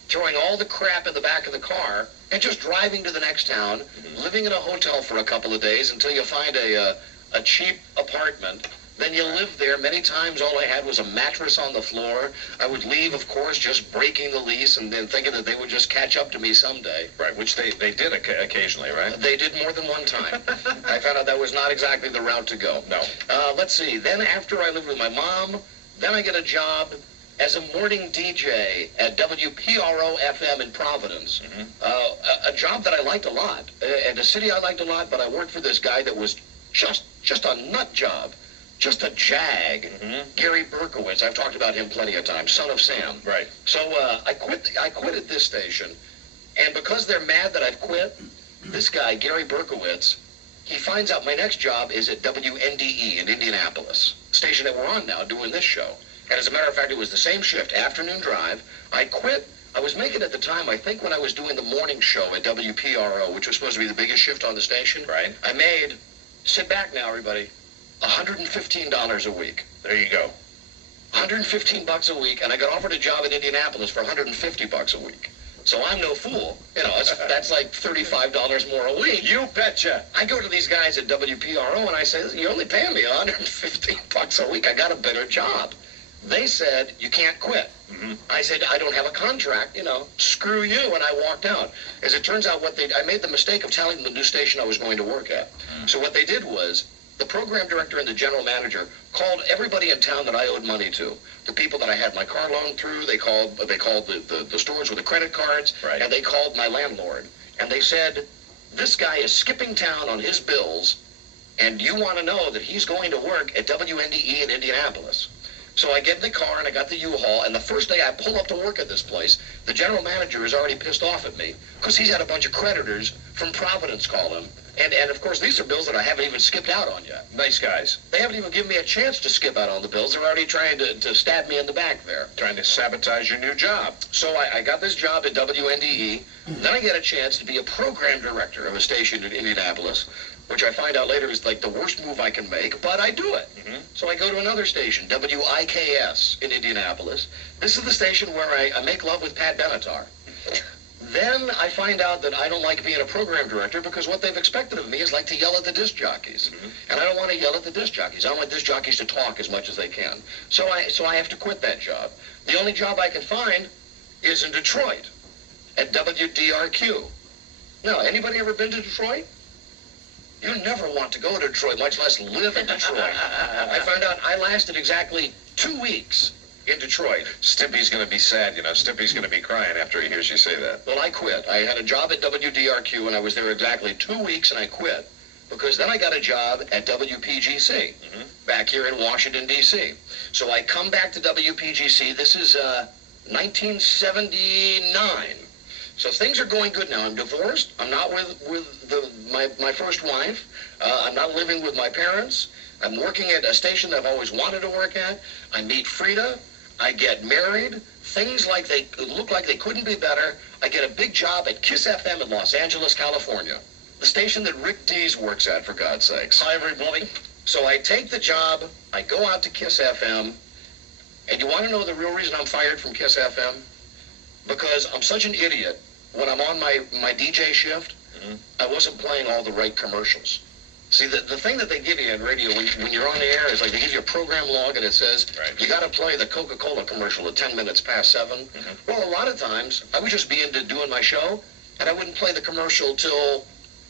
throwing all the crap in the back of the car, and just driving to the next town, living in a hotel for a couple of days until you find a cheap apartment. Then you live there. Many times all I had was a mattress on the floor. I would leave, of course, just breaking the lease and then thinking that they would just catch up to me someday. Right, which they did occasionally, right? They did more than one time. I found out that was not exactly the route to go. No. Let's see. Then after I lived with my mom, then I get a job as a morning DJ at WPRO FM in Providence. A job that I liked a lot, and a city I liked a lot, but I worked for this guy that was just a nut job. Just a jag. Gary Berkowitz. I've talked about him plenty of times. Son of Sam. Right. So I quit at this station, and because they're mad that I've quit, this guy, Gary Berkowitz, he finds out my next job is at WNDE in Indianapolis, station that we're on now doing this show. And as a matter of fact, it was the same shift, afternoon drive. I quit. I was making at the time, I think when I was doing the morning show at WPRO, which was supposed to be the biggest shift on the station. Right. I made, sit back now, everybody, $115 a week. There you go. $115 a week, and I got offered a job in Indianapolis for $150 a week. So I'm no fool. That's like $35 more a week. You betcha. I go to these guys at WPRO and I say, you're only paying me $115 a week. I got a better job. They said, you can't quit. I said, I don't have a contract, screw you, and I walked out. As it turns out, I made the mistake of telling them the new station I was going to work at. So what they did was, the program director and the general manager called everybody in town that I owed money to. The people that I had my car loan through, they called the stores with the credit cards, right. And they called my landlord. And they said, this guy is skipping town on his bills, and you want to know that he's going to work at WNDE in Indianapolis. So I get in the car and I got the U-Haul, and the first day I pull up to work at this place, the general manager is already pissed off at me because he's had a bunch of creditors from Providence call him. And of course, these are bills that I haven't even skipped out on yet. Nice guys. They haven't even given me a chance to skip out on the bills. They're already trying to stab me in the back there. Trying to sabotage your new job. So I got this job at WNDE. Then I get a chance to be a program director of a station in Indianapolis, which I find out later is like the worst move I can make, but I do it. So I go to another station, WIKS in Indianapolis. This is the station where I make love with Pat Benatar. Then I find out that I don't like being a program director because what they've expected of me is like to yell at the disc jockeys. And I don't want to yell at the disc jockeys. I want disc jockeys to talk as much as they can. So I have to quit that job. The only job I can find is in Detroit at WDRQ. Now, anybody ever been to Detroit? You never want to go to Detroit, much less live in Detroit. I found out I lasted exactly 2 weeks in Detroit. Stimpy's going to be sad, Stimpy's going to be crying after he hears you say that. Well, I quit. I had a job at WDRQ, and I was there exactly 2 weeks, and I quit. Because then I got a job at WPGC, back here in Washington, D.C. So I come back to WPGC. This is 1979. So things are going good now. I'm divorced. I'm not with my first wife. I'm not living with my parents. I'm working at a station that I've always wanted to work at. I meet Frida. I get married. Things look like they couldn't be better. I get a big job at KISS FM in Los Angeles, California. The station that Rick Dees works at, for God's sakes. Hi, everybody. So I take the job. I go out to KISS FM. And you want to know the real reason I'm fired from KISS FM? Because I'm such an idiot. When I'm on my DJ shift, I wasn't playing all the right commercials. See, the thing that they give you in radio when you're on the air is like they give you a program log and it says, you got to play the Coca-Cola commercial at 10 minutes past 7. Well, a lot of times, I would just be into doing my show, and I wouldn't play the commercial till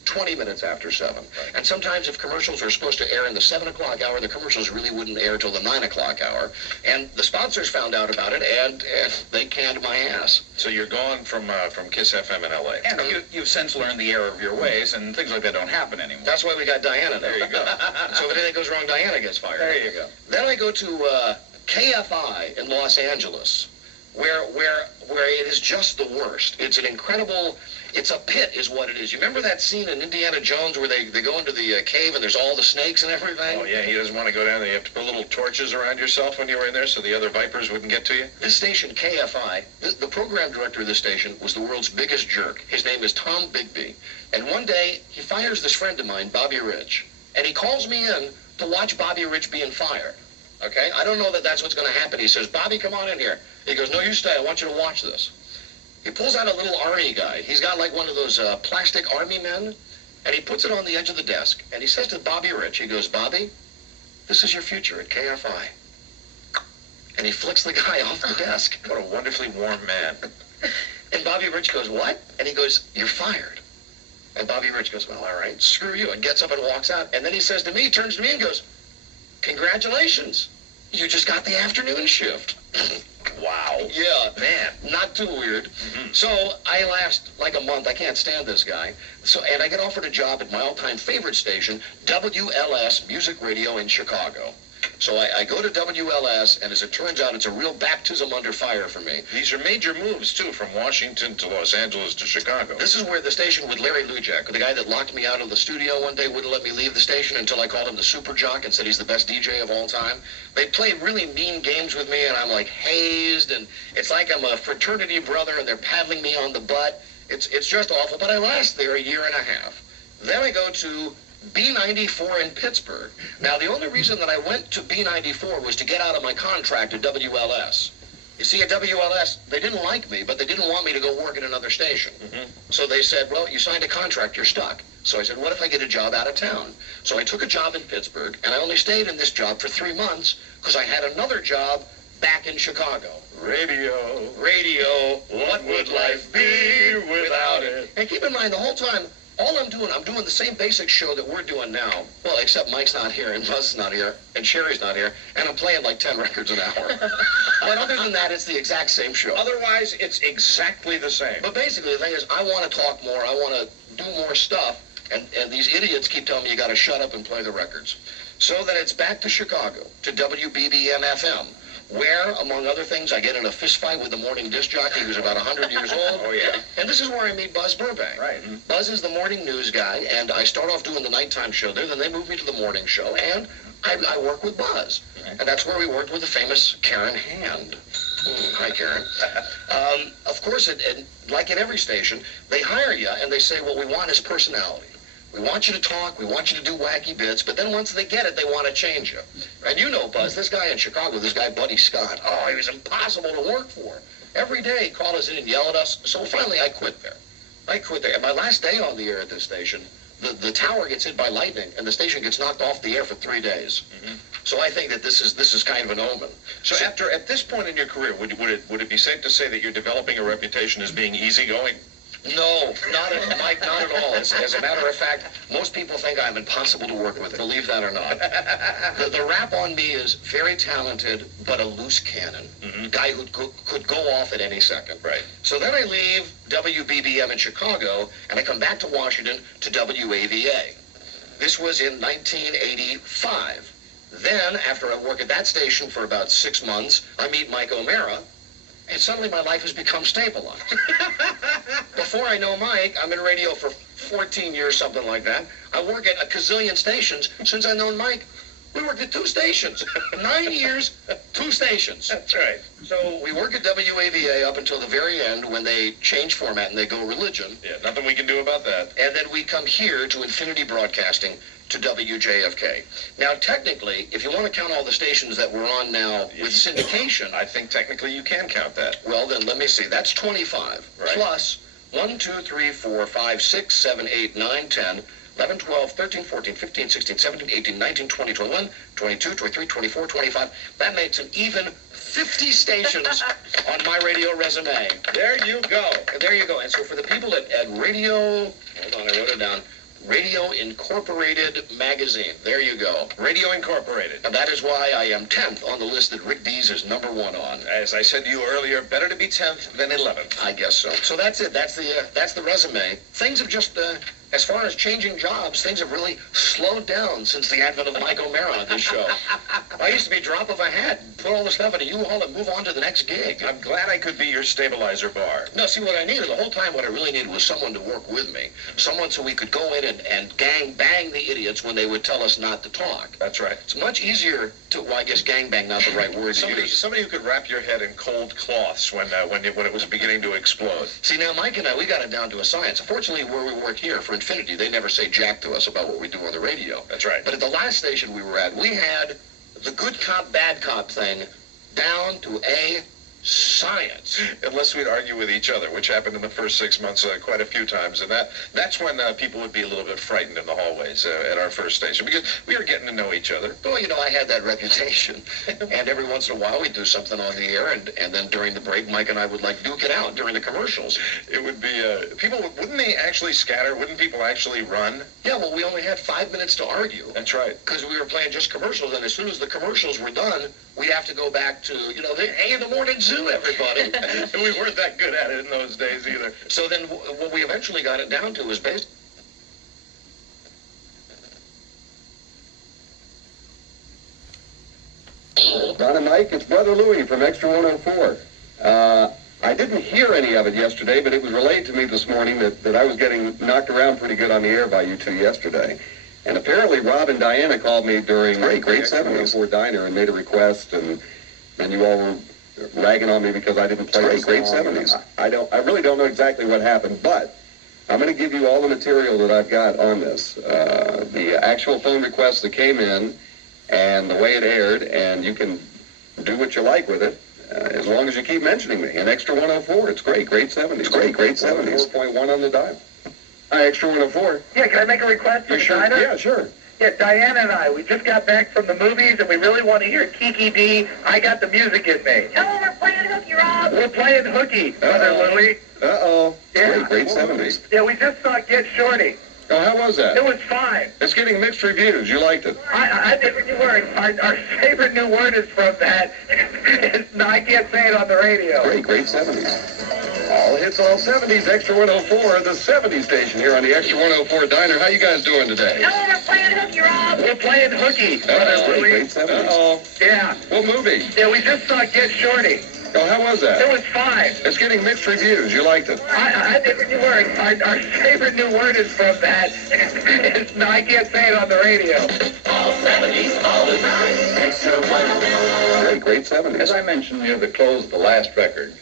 20 minutes after 7. And sometimes if commercials are supposed to air in the 7 o'clock hour, the commercials really wouldn't air till the 9 o'clock hour. And the sponsors found out about it, and they canned my ass. So you're gone from KISS FM in L.A. And you've since learned the error of your ways, and things like that don't happen anymore. That's why we got Diana there. There you go. So if anything goes wrong, Diana gets fired. There you go. Then I go to KFI in Los Angeles, where it is just the worst. It's an incredible, it's a pit is what it is. You remember that scene in Indiana Jones where they go into the cave and there's all the snakes and everything? Oh, yeah, he doesn't want to go down there. You have to put little torches around yourself when you were in there so the other vipers wouldn't get to you? This station, KFI, the program director of this station was the world's biggest jerk. His name is Tom Bigby. And one day, he fires this friend of mine, Bobby Rich. And he calls me in to watch Bobby Rich being fired. Okay? I don't know that that's what's going to happen. He says, Bobby, come on in here. He goes, no, you stay. I want you to watch this. He pulls out a little army guy. He's got like one of those plastic army men. And he puts it on the edge of the desk. And he says to Bobby Rich, he goes, Bobby, this is your future at KFI. And he flicks the guy off the desk. What a wonderfully warm man. And Bobby Rich goes, what? And he goes, you're fired. And Bobby Rich goes, well, all right, screw you, and gets up and walks out. And then he says to me, turns to me and goes, congratulations, you just got the afternoon shift. Wow. Yeah, man, not too weird. So I last like a month. I can't stand this guy. And I get offered a job at my all-time favorite station, WLS Music Radio in Chicago. So I go to WLS, and as it turns out, it's a real baptism under fire for me. These are major moves, too, from Washington to Los Angeles to Chicago. This is where the station with Larry Lujak, the guy that locked me out of the studio one day, wouldn't let me leave the station until I called him the super jock and said he's the best DJ of all time. They play really mean games with me, and I'm like hazed, and it's like I'm a fraternity brother, and they're paddling me on the butt. It's just awful, but I last there a year and a half. Then I go to B94 in Pittsburgh. Now, the only reason that I went to B94 was to get out of my contract at WLS. You see, at WLS, they didn't like me, but they didn't want me to go work at another station. So they said, well, you signed a contract, you're stuck. So I said, what if I get a job out of town? So I took a job in Pittsburgh, and I only stayed in this job for 3 months because I had another job back in Chicago. Radio, what would life be without it? And keep in mind, the whole time, all I'm doing the same basic show that we're doing now. Well, except Mike's not here, and Buzz is not here, and Sherry's not here, and I'm playing like 10 records an hour. But other than that, it's the exact same show. Otherwise, it's exactly the same. But basically, the thing is, I want to talk more, I want to do more stuff, and these idiots keep telling me you got to shut up and play the records. So then it's back to Chicago, to WBBM-FM, where, among other things, I get in a fist fight with the morning disc jockey who's about 100 years old. Oh, yeah. And this is where I meet Buzz Burbank. Right. Buzz is the morning news guy, and I start off doing the nighttime show there, then they move me to the morning show, and I work with Buzz. Right. And that's where we worked with the famous Karen Hand. Hi, Karen. Of course, like in every station, they hire you, and they say, what we want is personality. We want you to talk, we want you to do wacky bits, but then once they get it, they want to change you. And you know, Buzz, this guy in Chicago, this guy Buddy Scott, oh, he was impossible to work for. Every day he'd call us in and yell at us, so finally I quit there. And my last day on the air at this station, the tower gets hit by lightning, and the station gets knocked off the air for 3 days. So I think that this is kind of an omen. So at this point in your career, would it be safe to say that you're developing a reputation as being easygoing? No, Mike, not at all. As a matter of fact, most people think I'm impossible to work with, believe that or not. The rap on me is very talented, but a loose cannon. Guy who could go off at any second. Right. So then I leave WBBM in Chicago, and I come back to Washington to WAVA. This was in 1985. Then, after I work at that station for about 6 months, I meet Mike O'Mara, and suddenly my life has become stabilized. Before I know Mike, I'm in radio for 14 years, something like that. I work at a gazillion stations. Since I've known Mike, we worked at 2 stations. 9 years, 2 stations. That's right. So we work at WAVA up until the very end when they change format and they go religion. Yeah, nothing we can do about that. And then we come here to Infinity Broadcasting to WJFK. Now, technically, if you want to count all the stations that we're on now with syndication... I think technically you can count that. Well, then let me see. That's 25. Right. Plus 1, 2, 3, 4, 5, 6, 7, 8, 9, 10, 11, 12, 13, 14, 15, 16, 17, 18, 19, 20, 21, 22, 23, 24, 25. That makes an even 50 stations on my radio resume. There you go. There you go. And so for the people at Radio... Hold on, I wrote it down. Radio Incorporated Magazine. There you go. Radio Incorporated. And that is why I am 10th on the list that Rick Dees is #1 on. As I said to you earlier, better to be 10th than 11th. I guess so. So that's it. That's the resume. Things have just as far as changing jobs, things have really slowed down since the advent of Mike O'Mara on this show. I used to be drop of a hat, put all the stuff in a U-Haul and move on to the next gig. I'm glad I could be your stabilizer bar. No, see, what I needed the whole time, what I really needed was someone to work with me. Someone so we could go in and gang bang the idiots when they would tell us not to talk. That's right. It's much easier to, well, I guess gang bang not the right word to use. Somebody who could wrap your head in cold cloths when it was beginning to explode. See, now, Mike and I, we got it down to a science. Fortunately, where we work here for Infinity, they never say jack to us about what we do on the radio. That's right. But at the last station we were at, we had the good cop, bad cop thing down to a science. Unless we'd argue with each other, which happened in the first 6 months quite a few times. And that's when people would be a little bit frightened in the hallways at our first station, because we were getting to know each other. Well, you know, I had that reputation. And every once in a while we'd do something on the air, and then during the break, Mike and I would, like, duke it out during the commercials. It would be, wouldn't they actually scatter? Wouldn't people actually run? Yeah, well, we only had 5 minutes to argue. That's right. Because we were playing just commercials, and as soon as the commercials were done, we'd have to go back to, you know, the A in the Morning Zoo, everybody. And we weren't that good at it in those days either. So then what we eventually got it down to was based... Don and Mike, it's Brother Louie from Extra 104. I didn't hear any of it yesterday, but it was relayed to me this morning that I was getting knocked around pretty good on the air by you two yesterday. And apparently Rob and Diana called me during Great 74 Diner and made a request, and you all were ragging on me because I didn't play the Great 70s. I really don't know exactly what happened, but I'm going to give you all the material that I've got on this. The actual phone requests that came in and the way it aired, and you can do what you like with it as long as you keep mentioning me. And Extra 104, it's great. Great 70s. Great 70s. 4.1 on the dime. Hi, Extra 104. Yeah, can I make a request for the diner? Yeah, sure. Yeah, Diana and I, we just got back from the movies, and we really want to hear Kiki D, I Got the Music in Me. Tell them we're playing hooky, Rob. We're playing hooky, Brother Louie. Uh-oh. Yeah. Great 70s. Yeah, we just saw Get Shorty. Oh, how was that? It was fine. It's getting mixed reviews. You liked it. I favorite new word. Our favorite new word is from that. No, I can't say it on the radio. Great 70s. All hits, all 70s. Extra 104, the 70s station here on the Extra 104 Diner. How you guys doing today? Tell them we're playing hooky, Rob. We're playing hooky, Brother Louie. Great 70s. Uh-oh. Yeah. What movie? Yeah, we just saw Get Shorty. Oh, how was that? It was fine. It's getting mixed reviews. You liked it. I favorite new word. Our favorite new word is from that. No, I can't say it on the radio. All 70s, all the time. Extra 104. Great 70s. As I mentioned near the close of the last record,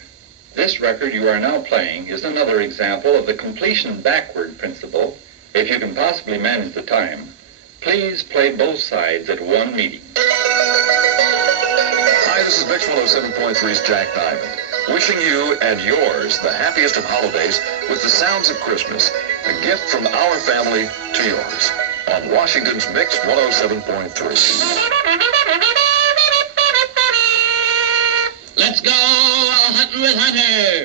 this record you are now playing is another example of the completion backward principle. If you can possibly manage the time, please play both sides at one meeting. Hi, this is Mix 107.3's Jack Diamond, wishing you and yours the happiest of holidays with the sounds of Christmas, a gift from our family to yours, on Washington's Mix 107.3. Let's go hunting with Hunter.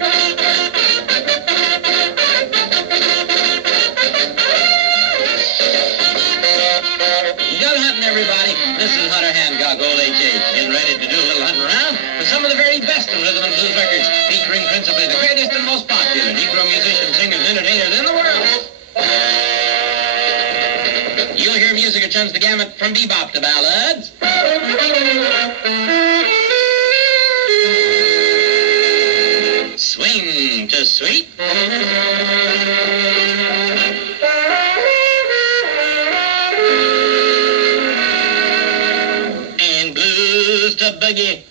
Go hunting, everybody. This is Hunter Hancock, old H.H., getting ready to do a little hunting around with some of the very best of rhythm and blues records, featuring principally the greatest and most popular Negro musicians, singers, and entertainers in the world. You'll hear music that runs the gamut from bebop to ballads. Swing to sweet. And blues to boogie.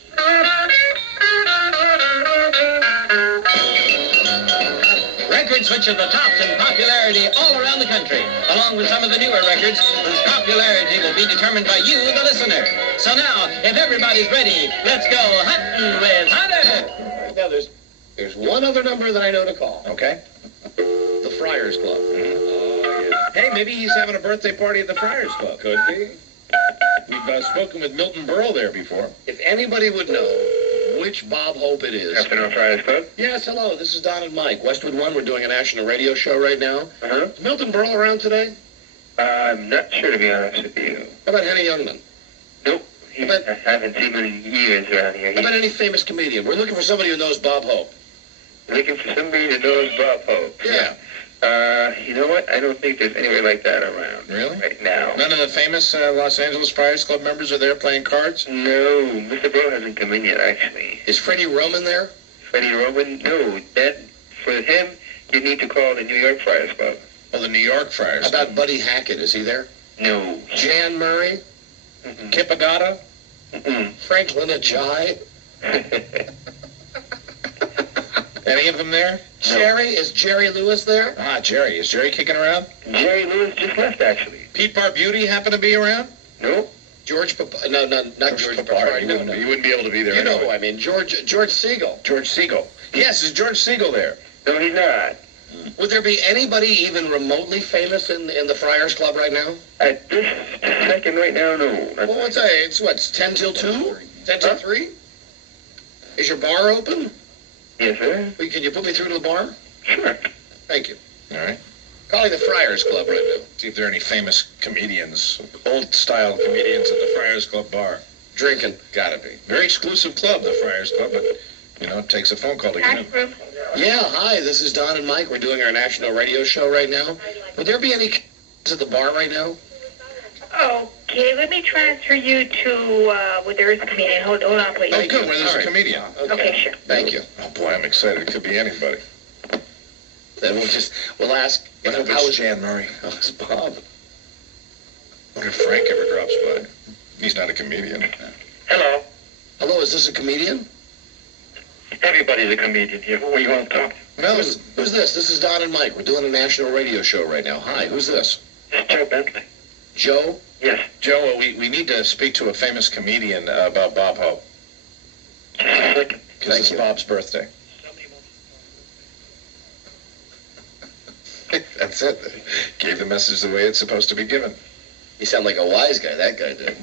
Records which are the tops in popularity all around the country, along with some of the newer records whose popularity will be determined by you, the listener. So now, if everybody's ready, let's go hunting with Hunter. Now, there's one other number that I know to call. Okay. The Friars Club. Oh, yeah. Hey, maybe he's having a birthday party at the Friars Club. Could be. We've spoken with Milton Berle there before. If anybody would know which Bob Hope it is. Afternoon Friars Club? Yes, hello. This is Don and Mike. Westwood One. We're doing a national radio show right now. Uh-huh. Is Milton Berle around today? I'm not sure, to be honest with you. How about Henny Youngman? Nope. I haven't seen him in years around here. How about any famous comedian? We're looking for somebody who knows Bob Hope. Looking for somebody that knows Bob Hope. Yeah. You know what? I don't think there's anybody like that around. Really? Right now. None of the famous Los Angeles Friars Club members are there playing cards? No, Mr. Bro hasn't come in yet, actually. Is Freddie Roman there? Freddie Roman? No, for him, you need to call the New York Friars Club. Oh, the New York Friars. How about Buddy Hackett? Is he there? No. Jan Murray? Kip Agata? Franklin Ajayi? Any of them there? Jerry? Is Jerry Lewis there? Ah, Jerry. Is Jerry kicking around? Jerry Lewis just left, actually. Pete Barbuti happen to be around? No. George No, not George Papari. No. He wouldn't be able to be there. You know anyway. who I mean. George Siegel. George Siegel. Yes, is George Siegel there? No, he's not. Would there be anybody even remotely famous in the Friars Club right now? At this second right now, no. Well, what's that? It's 10 till 2? 10 till 3? Is your bar open? Yes, sir. Can you put me through to the bar? Sure. Thank you. All right. Calling the Friars Club right now. See if there are any famous comedians, old-style comedians at the Friars Club bar. Drinking. Gotta be. Very exclusive club, the Friars Club, but, it takes a phone call to get in. Yeah, hi, this is Don and Mike. We're doing our national radio show right now. Would there be any at the bar right now? Okay, let me transfer you to where there is a comedian. Hold on, please. Oh, good, where there's a comedian. Okay, sure. Thank you. Oh, boy, I'm excited. It could be anybody. Then we'll ask. How was Jan Murray? How's Bob? What if Frank ever drops by? He's not a comedian. Hello. Hello, is this a comedian? Everybody's a comedian here. Who are you want to talk to? No, who's this? This is Don and Mike. We're doing a national radio show right now. Hi, who's this? It's Joe Bentley. Joe? Yes. Joe, we need to speak to a famous comedian about Bob Hope. Just a second. Because it's Bob's birthday. That's it. Gave the message the way it's supposed to be given. You sound like a wise guy, that guy did.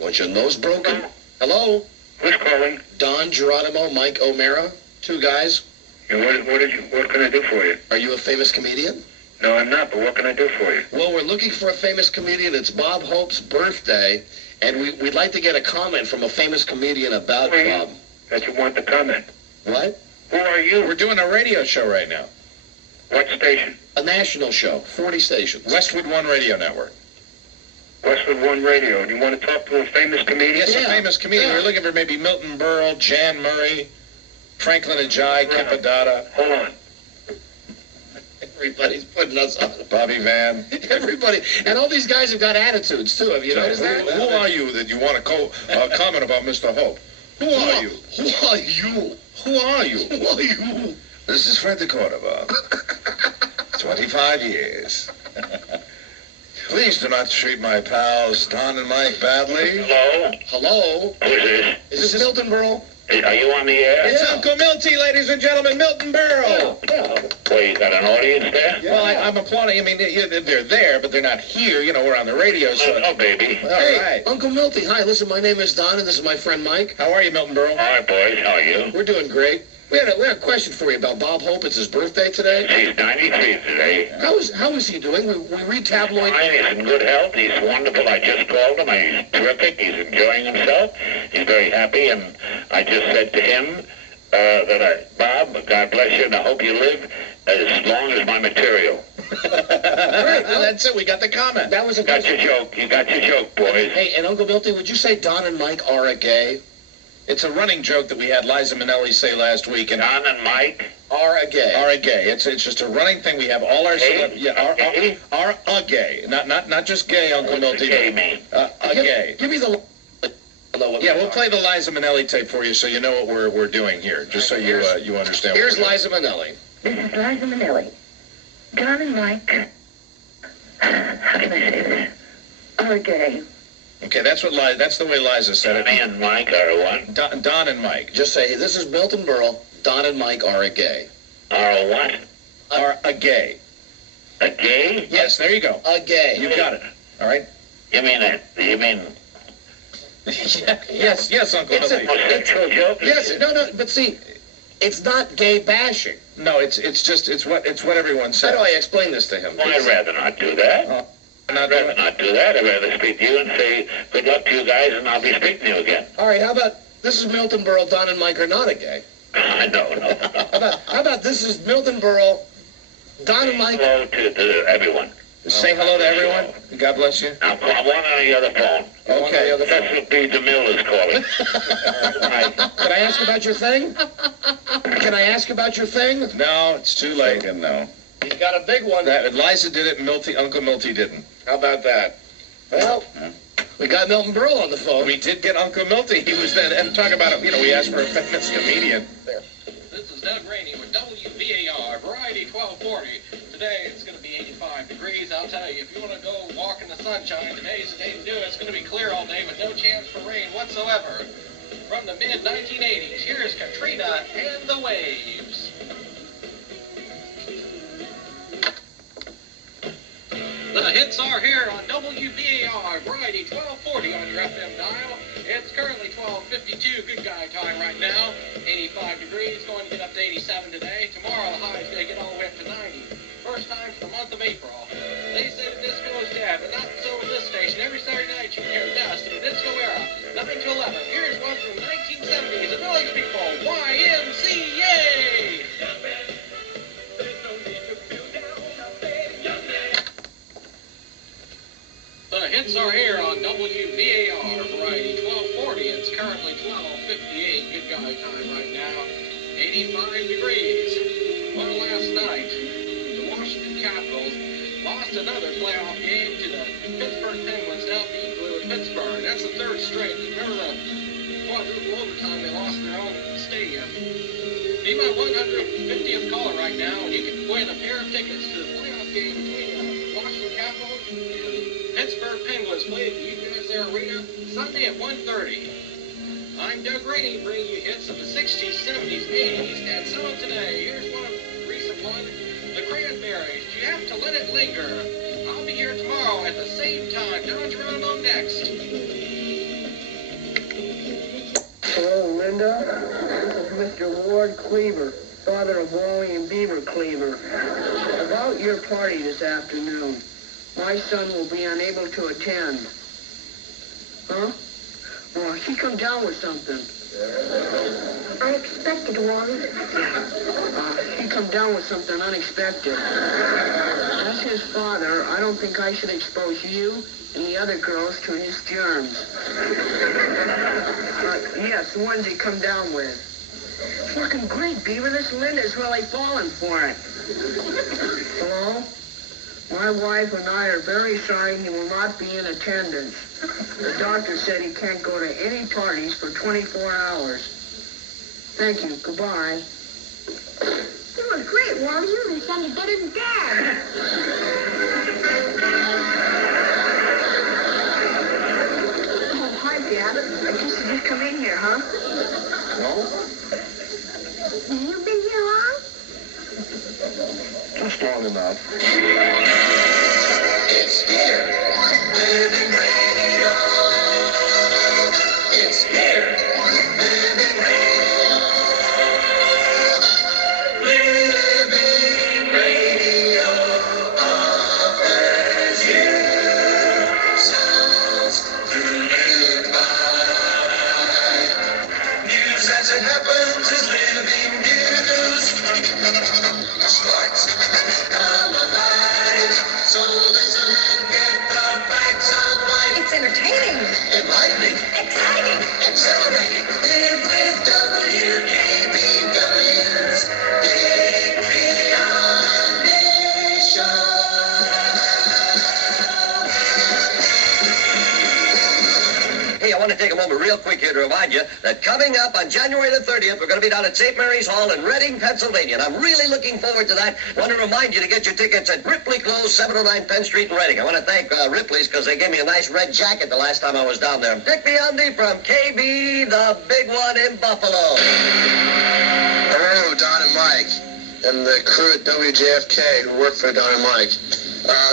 Want your nose broken? Hello? Who's calling? Don Geronimo, Mike O'Mara. Two guys. And what can I do for you? Are you a famous comedian? No, I'm not, but what can I do for you? Well, we're looking for a famous comedian. It's Bob Hope's birthday, and we'd like to get a comment from a famous comedian about Bob. That you want the comment? What? Who are you? We're doing a radio show right now. What station? A national show, 40 stations. Westwood One Radio Network. Westwood One Radio. Do you want to talk to a famous comedian? Yes, a famous comedian. We're looking for maybe Milton Berle, Jan Murray, Franklin Ajayi, Kip Adata. Hold on. Everybody's putting us on. Bobby Van. Everybody. And all these guys have got attitudes, too. Have you noticed that? Who are you that you want to comment about Mr. Hope? Who are you? Who are you? Who are you? Who are you? This is Fred de Cordova. 25 years. Please do not treat my pals Don and Mike badly. Hello? Hello? Who's this? Is this Milton Berle? Are you on the air? It's Uncle Milty, ladies and gentlemen, Milton Berle. Wait, you got an audience there? Well, I'm applauding. I mean, they're there, but they're not here. We're on the radio, so... Oh, baby. All Hey, right. Uncle Milty. Hi, listen, my name is Don, and this is my friend Mike. How are you, Milton Berle? All right, boys. How are you? We're doing great. We had a question for you about Bob Hope. It's his birthday today. He's 93 today. How is he doing? We read tabloid. Fine. He's in good health. He's wonderful. I just called him. He's terrific. He's enjoying himself. He's very happy. And I just said to him Bob, God bless you, and I hope you live as long as my material. All right, well, that's it. We got the comment. That was a got your joke. You got your joke, boys. Hey, and Uncle Milty, would you say Don and Mike are a gay? It's a running joke that we had Liza Minnelli say last week. And Don and Mike are a gay. Are a gay. It's just a running thing. We have all our are a gay. Not just gay, Uncle Milty. Gay mean? A gay. Give me the. Yeah, we'll play the Liza Minnelli tape for you, so you know what we're doing here, just so you understand. Here's Liza Minnelli. This is Liza Minnelli. Don and Mike. How can I say this? Are gay. Okay, that's the way Liza said it. Me and Mike are what? Don and Mike. Just say, this is Milton Berle. Don and Mike are a gay. Are a what? Are a gay. A gay? Yes, there you go. A gay. You got it. All right. You mean? Yes, Uncle Milty. It's a joke. Yes, no, but see, it's not gay bashing. No, it's what everyone says. How do I explain this to him? Well, I'd rather not do that. I'd rather not do that. I'd rather speak to you and say good luck to you guys, and I'll be speaking to you again. All right, how about this is Milton Berle, Don and Mike are not a gay. No. How about this is Milton Berle, Don and Mike. Hello to everyone. Say hello to everyone. God bless you. Now, call one on the other phone. Okay. That's what B. DeMille is calling. Can I ask about your thing? Can I ask about your thing? No, it's too late. No. He's got a big one. That Liza did it, and Uncle Milty didn't. How about that? Well, we got Milton Berle on the phone. We did get Uncle Milty. He was there. And talk about, we asked for a famous comedian. There. This is Doug Rainey with WVAR, Variety 1240. Today it's going to be 85 degrees. I'll tell you, if you want to go walk in the sunshine, today's the day to do it. It's going to be clear all day with no chance for rain whatsoever. From the mid-1980s, here's Katrina and the Waves. The hits are here on WVAR, Variety 1240 on your FM dial. It's currently 12:52, good guy time right now. 85 degrees, going to get up to 87 today. Tomorrow the high is going to get all the way up to 90. First time for the month of April. They say the disco is dead, but not so with this station. Every Saturday night you can hear the best of the disco era, 9 to 11. Here's one from the 1970s, the Village People, YMCA! The hits are here on WVAR, Variety 1240. It's currently 12:58, good guy time right now. 85 degrees. Well, last night, the Washington Capitals lost another playoff game to the Pittsburgh Penguins to help the Blue in Pittsburgh. That's the third straight. Remember the quadruple overtime they lost their own stadium. Be my 150th caller right now, and you can win a pair of tickets to the playoff game between the Washington Capitals and Pittsburgh Penguins played at the UPS Arena Sunday at 1:30. I'm Doug Rainey, bringing you hits of the 60s, 70s, 80s, and some of today. Here's one recent one, The Cranberries. You have to let it linger. I'll be here tomorrow at the same time. Don Geronimo next. Hello, Linda. This is Mr. Ward Cleaver, father of Wally and Beaver Cleaver. About your party this afternoon. My son will be unable to attend. Huh? Well, he come down with something. Unexpected, Wally. He come down with something unexpected. As his father, I don't think I should expose you and the other girls to his germs. Yes, the ones he come down with. It's looking great, Beaver. This Linda's really falling for it. Hello? My wife and I are very sorry he will not be in attendance. The doctor said he can't go to any parties for 24 hours. Thank you. Goodbye. You were great, Wally. You even sounded better than Dad. Oh, hi, Dad. I guess you just come in here, huh? No? You've been here long? Just long enough. It's here on Living Radio. It's here on Living Radio. Living Radio offers you sounds to live by. News as it happens is living news. Sports come alive. So listen and get the facts of life. It's entertaining. Enlightening. Exciting. Exhilarating. Live with WKBW's Big Beyond Nation. Hey, I want to take a moment real quick here to remind you that coming up on January the 30th, we're going to be down at St. Mary's Hall in Reading, Pennsylvania. And I'm really looking forward to that. I want to remind you to get your tickets at Ripley Close, 709 Penn Street in Reading. I want to thank Ripley's because they gave me a nice red jacket the last time I was down there. Dick Biondi from KB, the big one in Buffalo. Hello, Don and Mike, and the crew at WJFK who work for Don and Mike.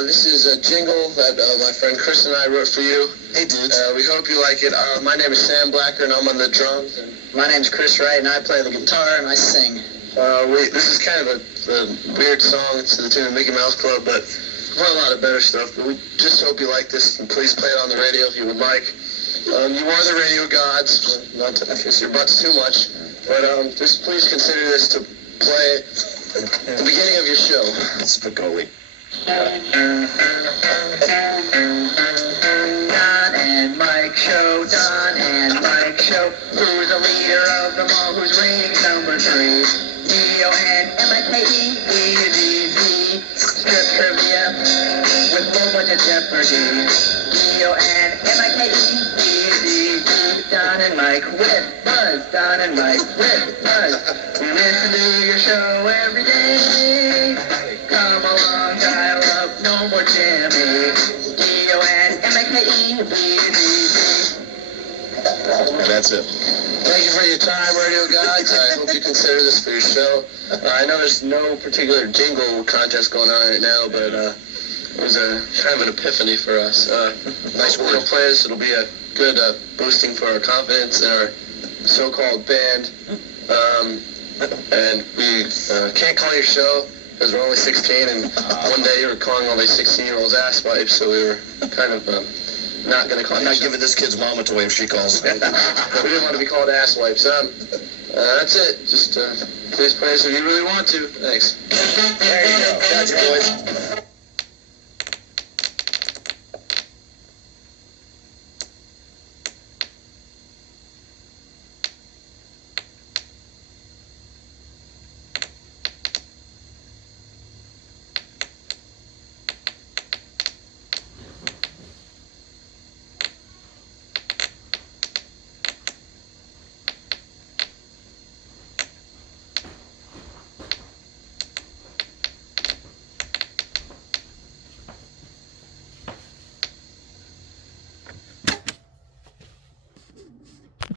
This is a jingle that my friend Chris and I wrote for you. Hey, dudes. We hope you like it. My name is Sam Blacker, and I'm on the drums. And my name's Chris Wright, and I play the guitar, and I sing. This is kind of a weird song. It's to the tune of Mickey Mouse Club, but we've got a lot of better stuff. But we just hope you like this, and please play it on the radio if you would like. You are the radio gods. Not to kiss your butts too much, but just please consider this to play The beginning of your show. Spicoli. Don and Mike Show, Don and Mike Show. Who's the leader of them all? Who's reigning number 3? D-O-N-M-I-K-E, E-Z-Z. Strip trivia with low budget Jeopardy. D-O-N-M-I-K-E, E-Z-Z. Don and Mike with Buzz. Don and Mike with Buzz. We listen to your show every day. Come along, dial up, no more Jimmy. D-O-N-M-I-K-E, E-Z-Z. And that's it. Thank you for your time, radio gods. I hope you consider this for your show. I know there's no particular jingle contest going on right now, but it was a kind of an epiphany for us. Nice work. We'll play this. It'll be a good boosting for our confidence in our so-called band. And we can't call your show because we're only 16, and one day you were calling all these 16-year-olds asswipes, so we were kind of not going to call. I'm not giving this kid's mom a toy if she calls. We didn't want to be called asswipes. That's it. Just please play this if you really want to. Thanks. There you go. Gotcha, boys.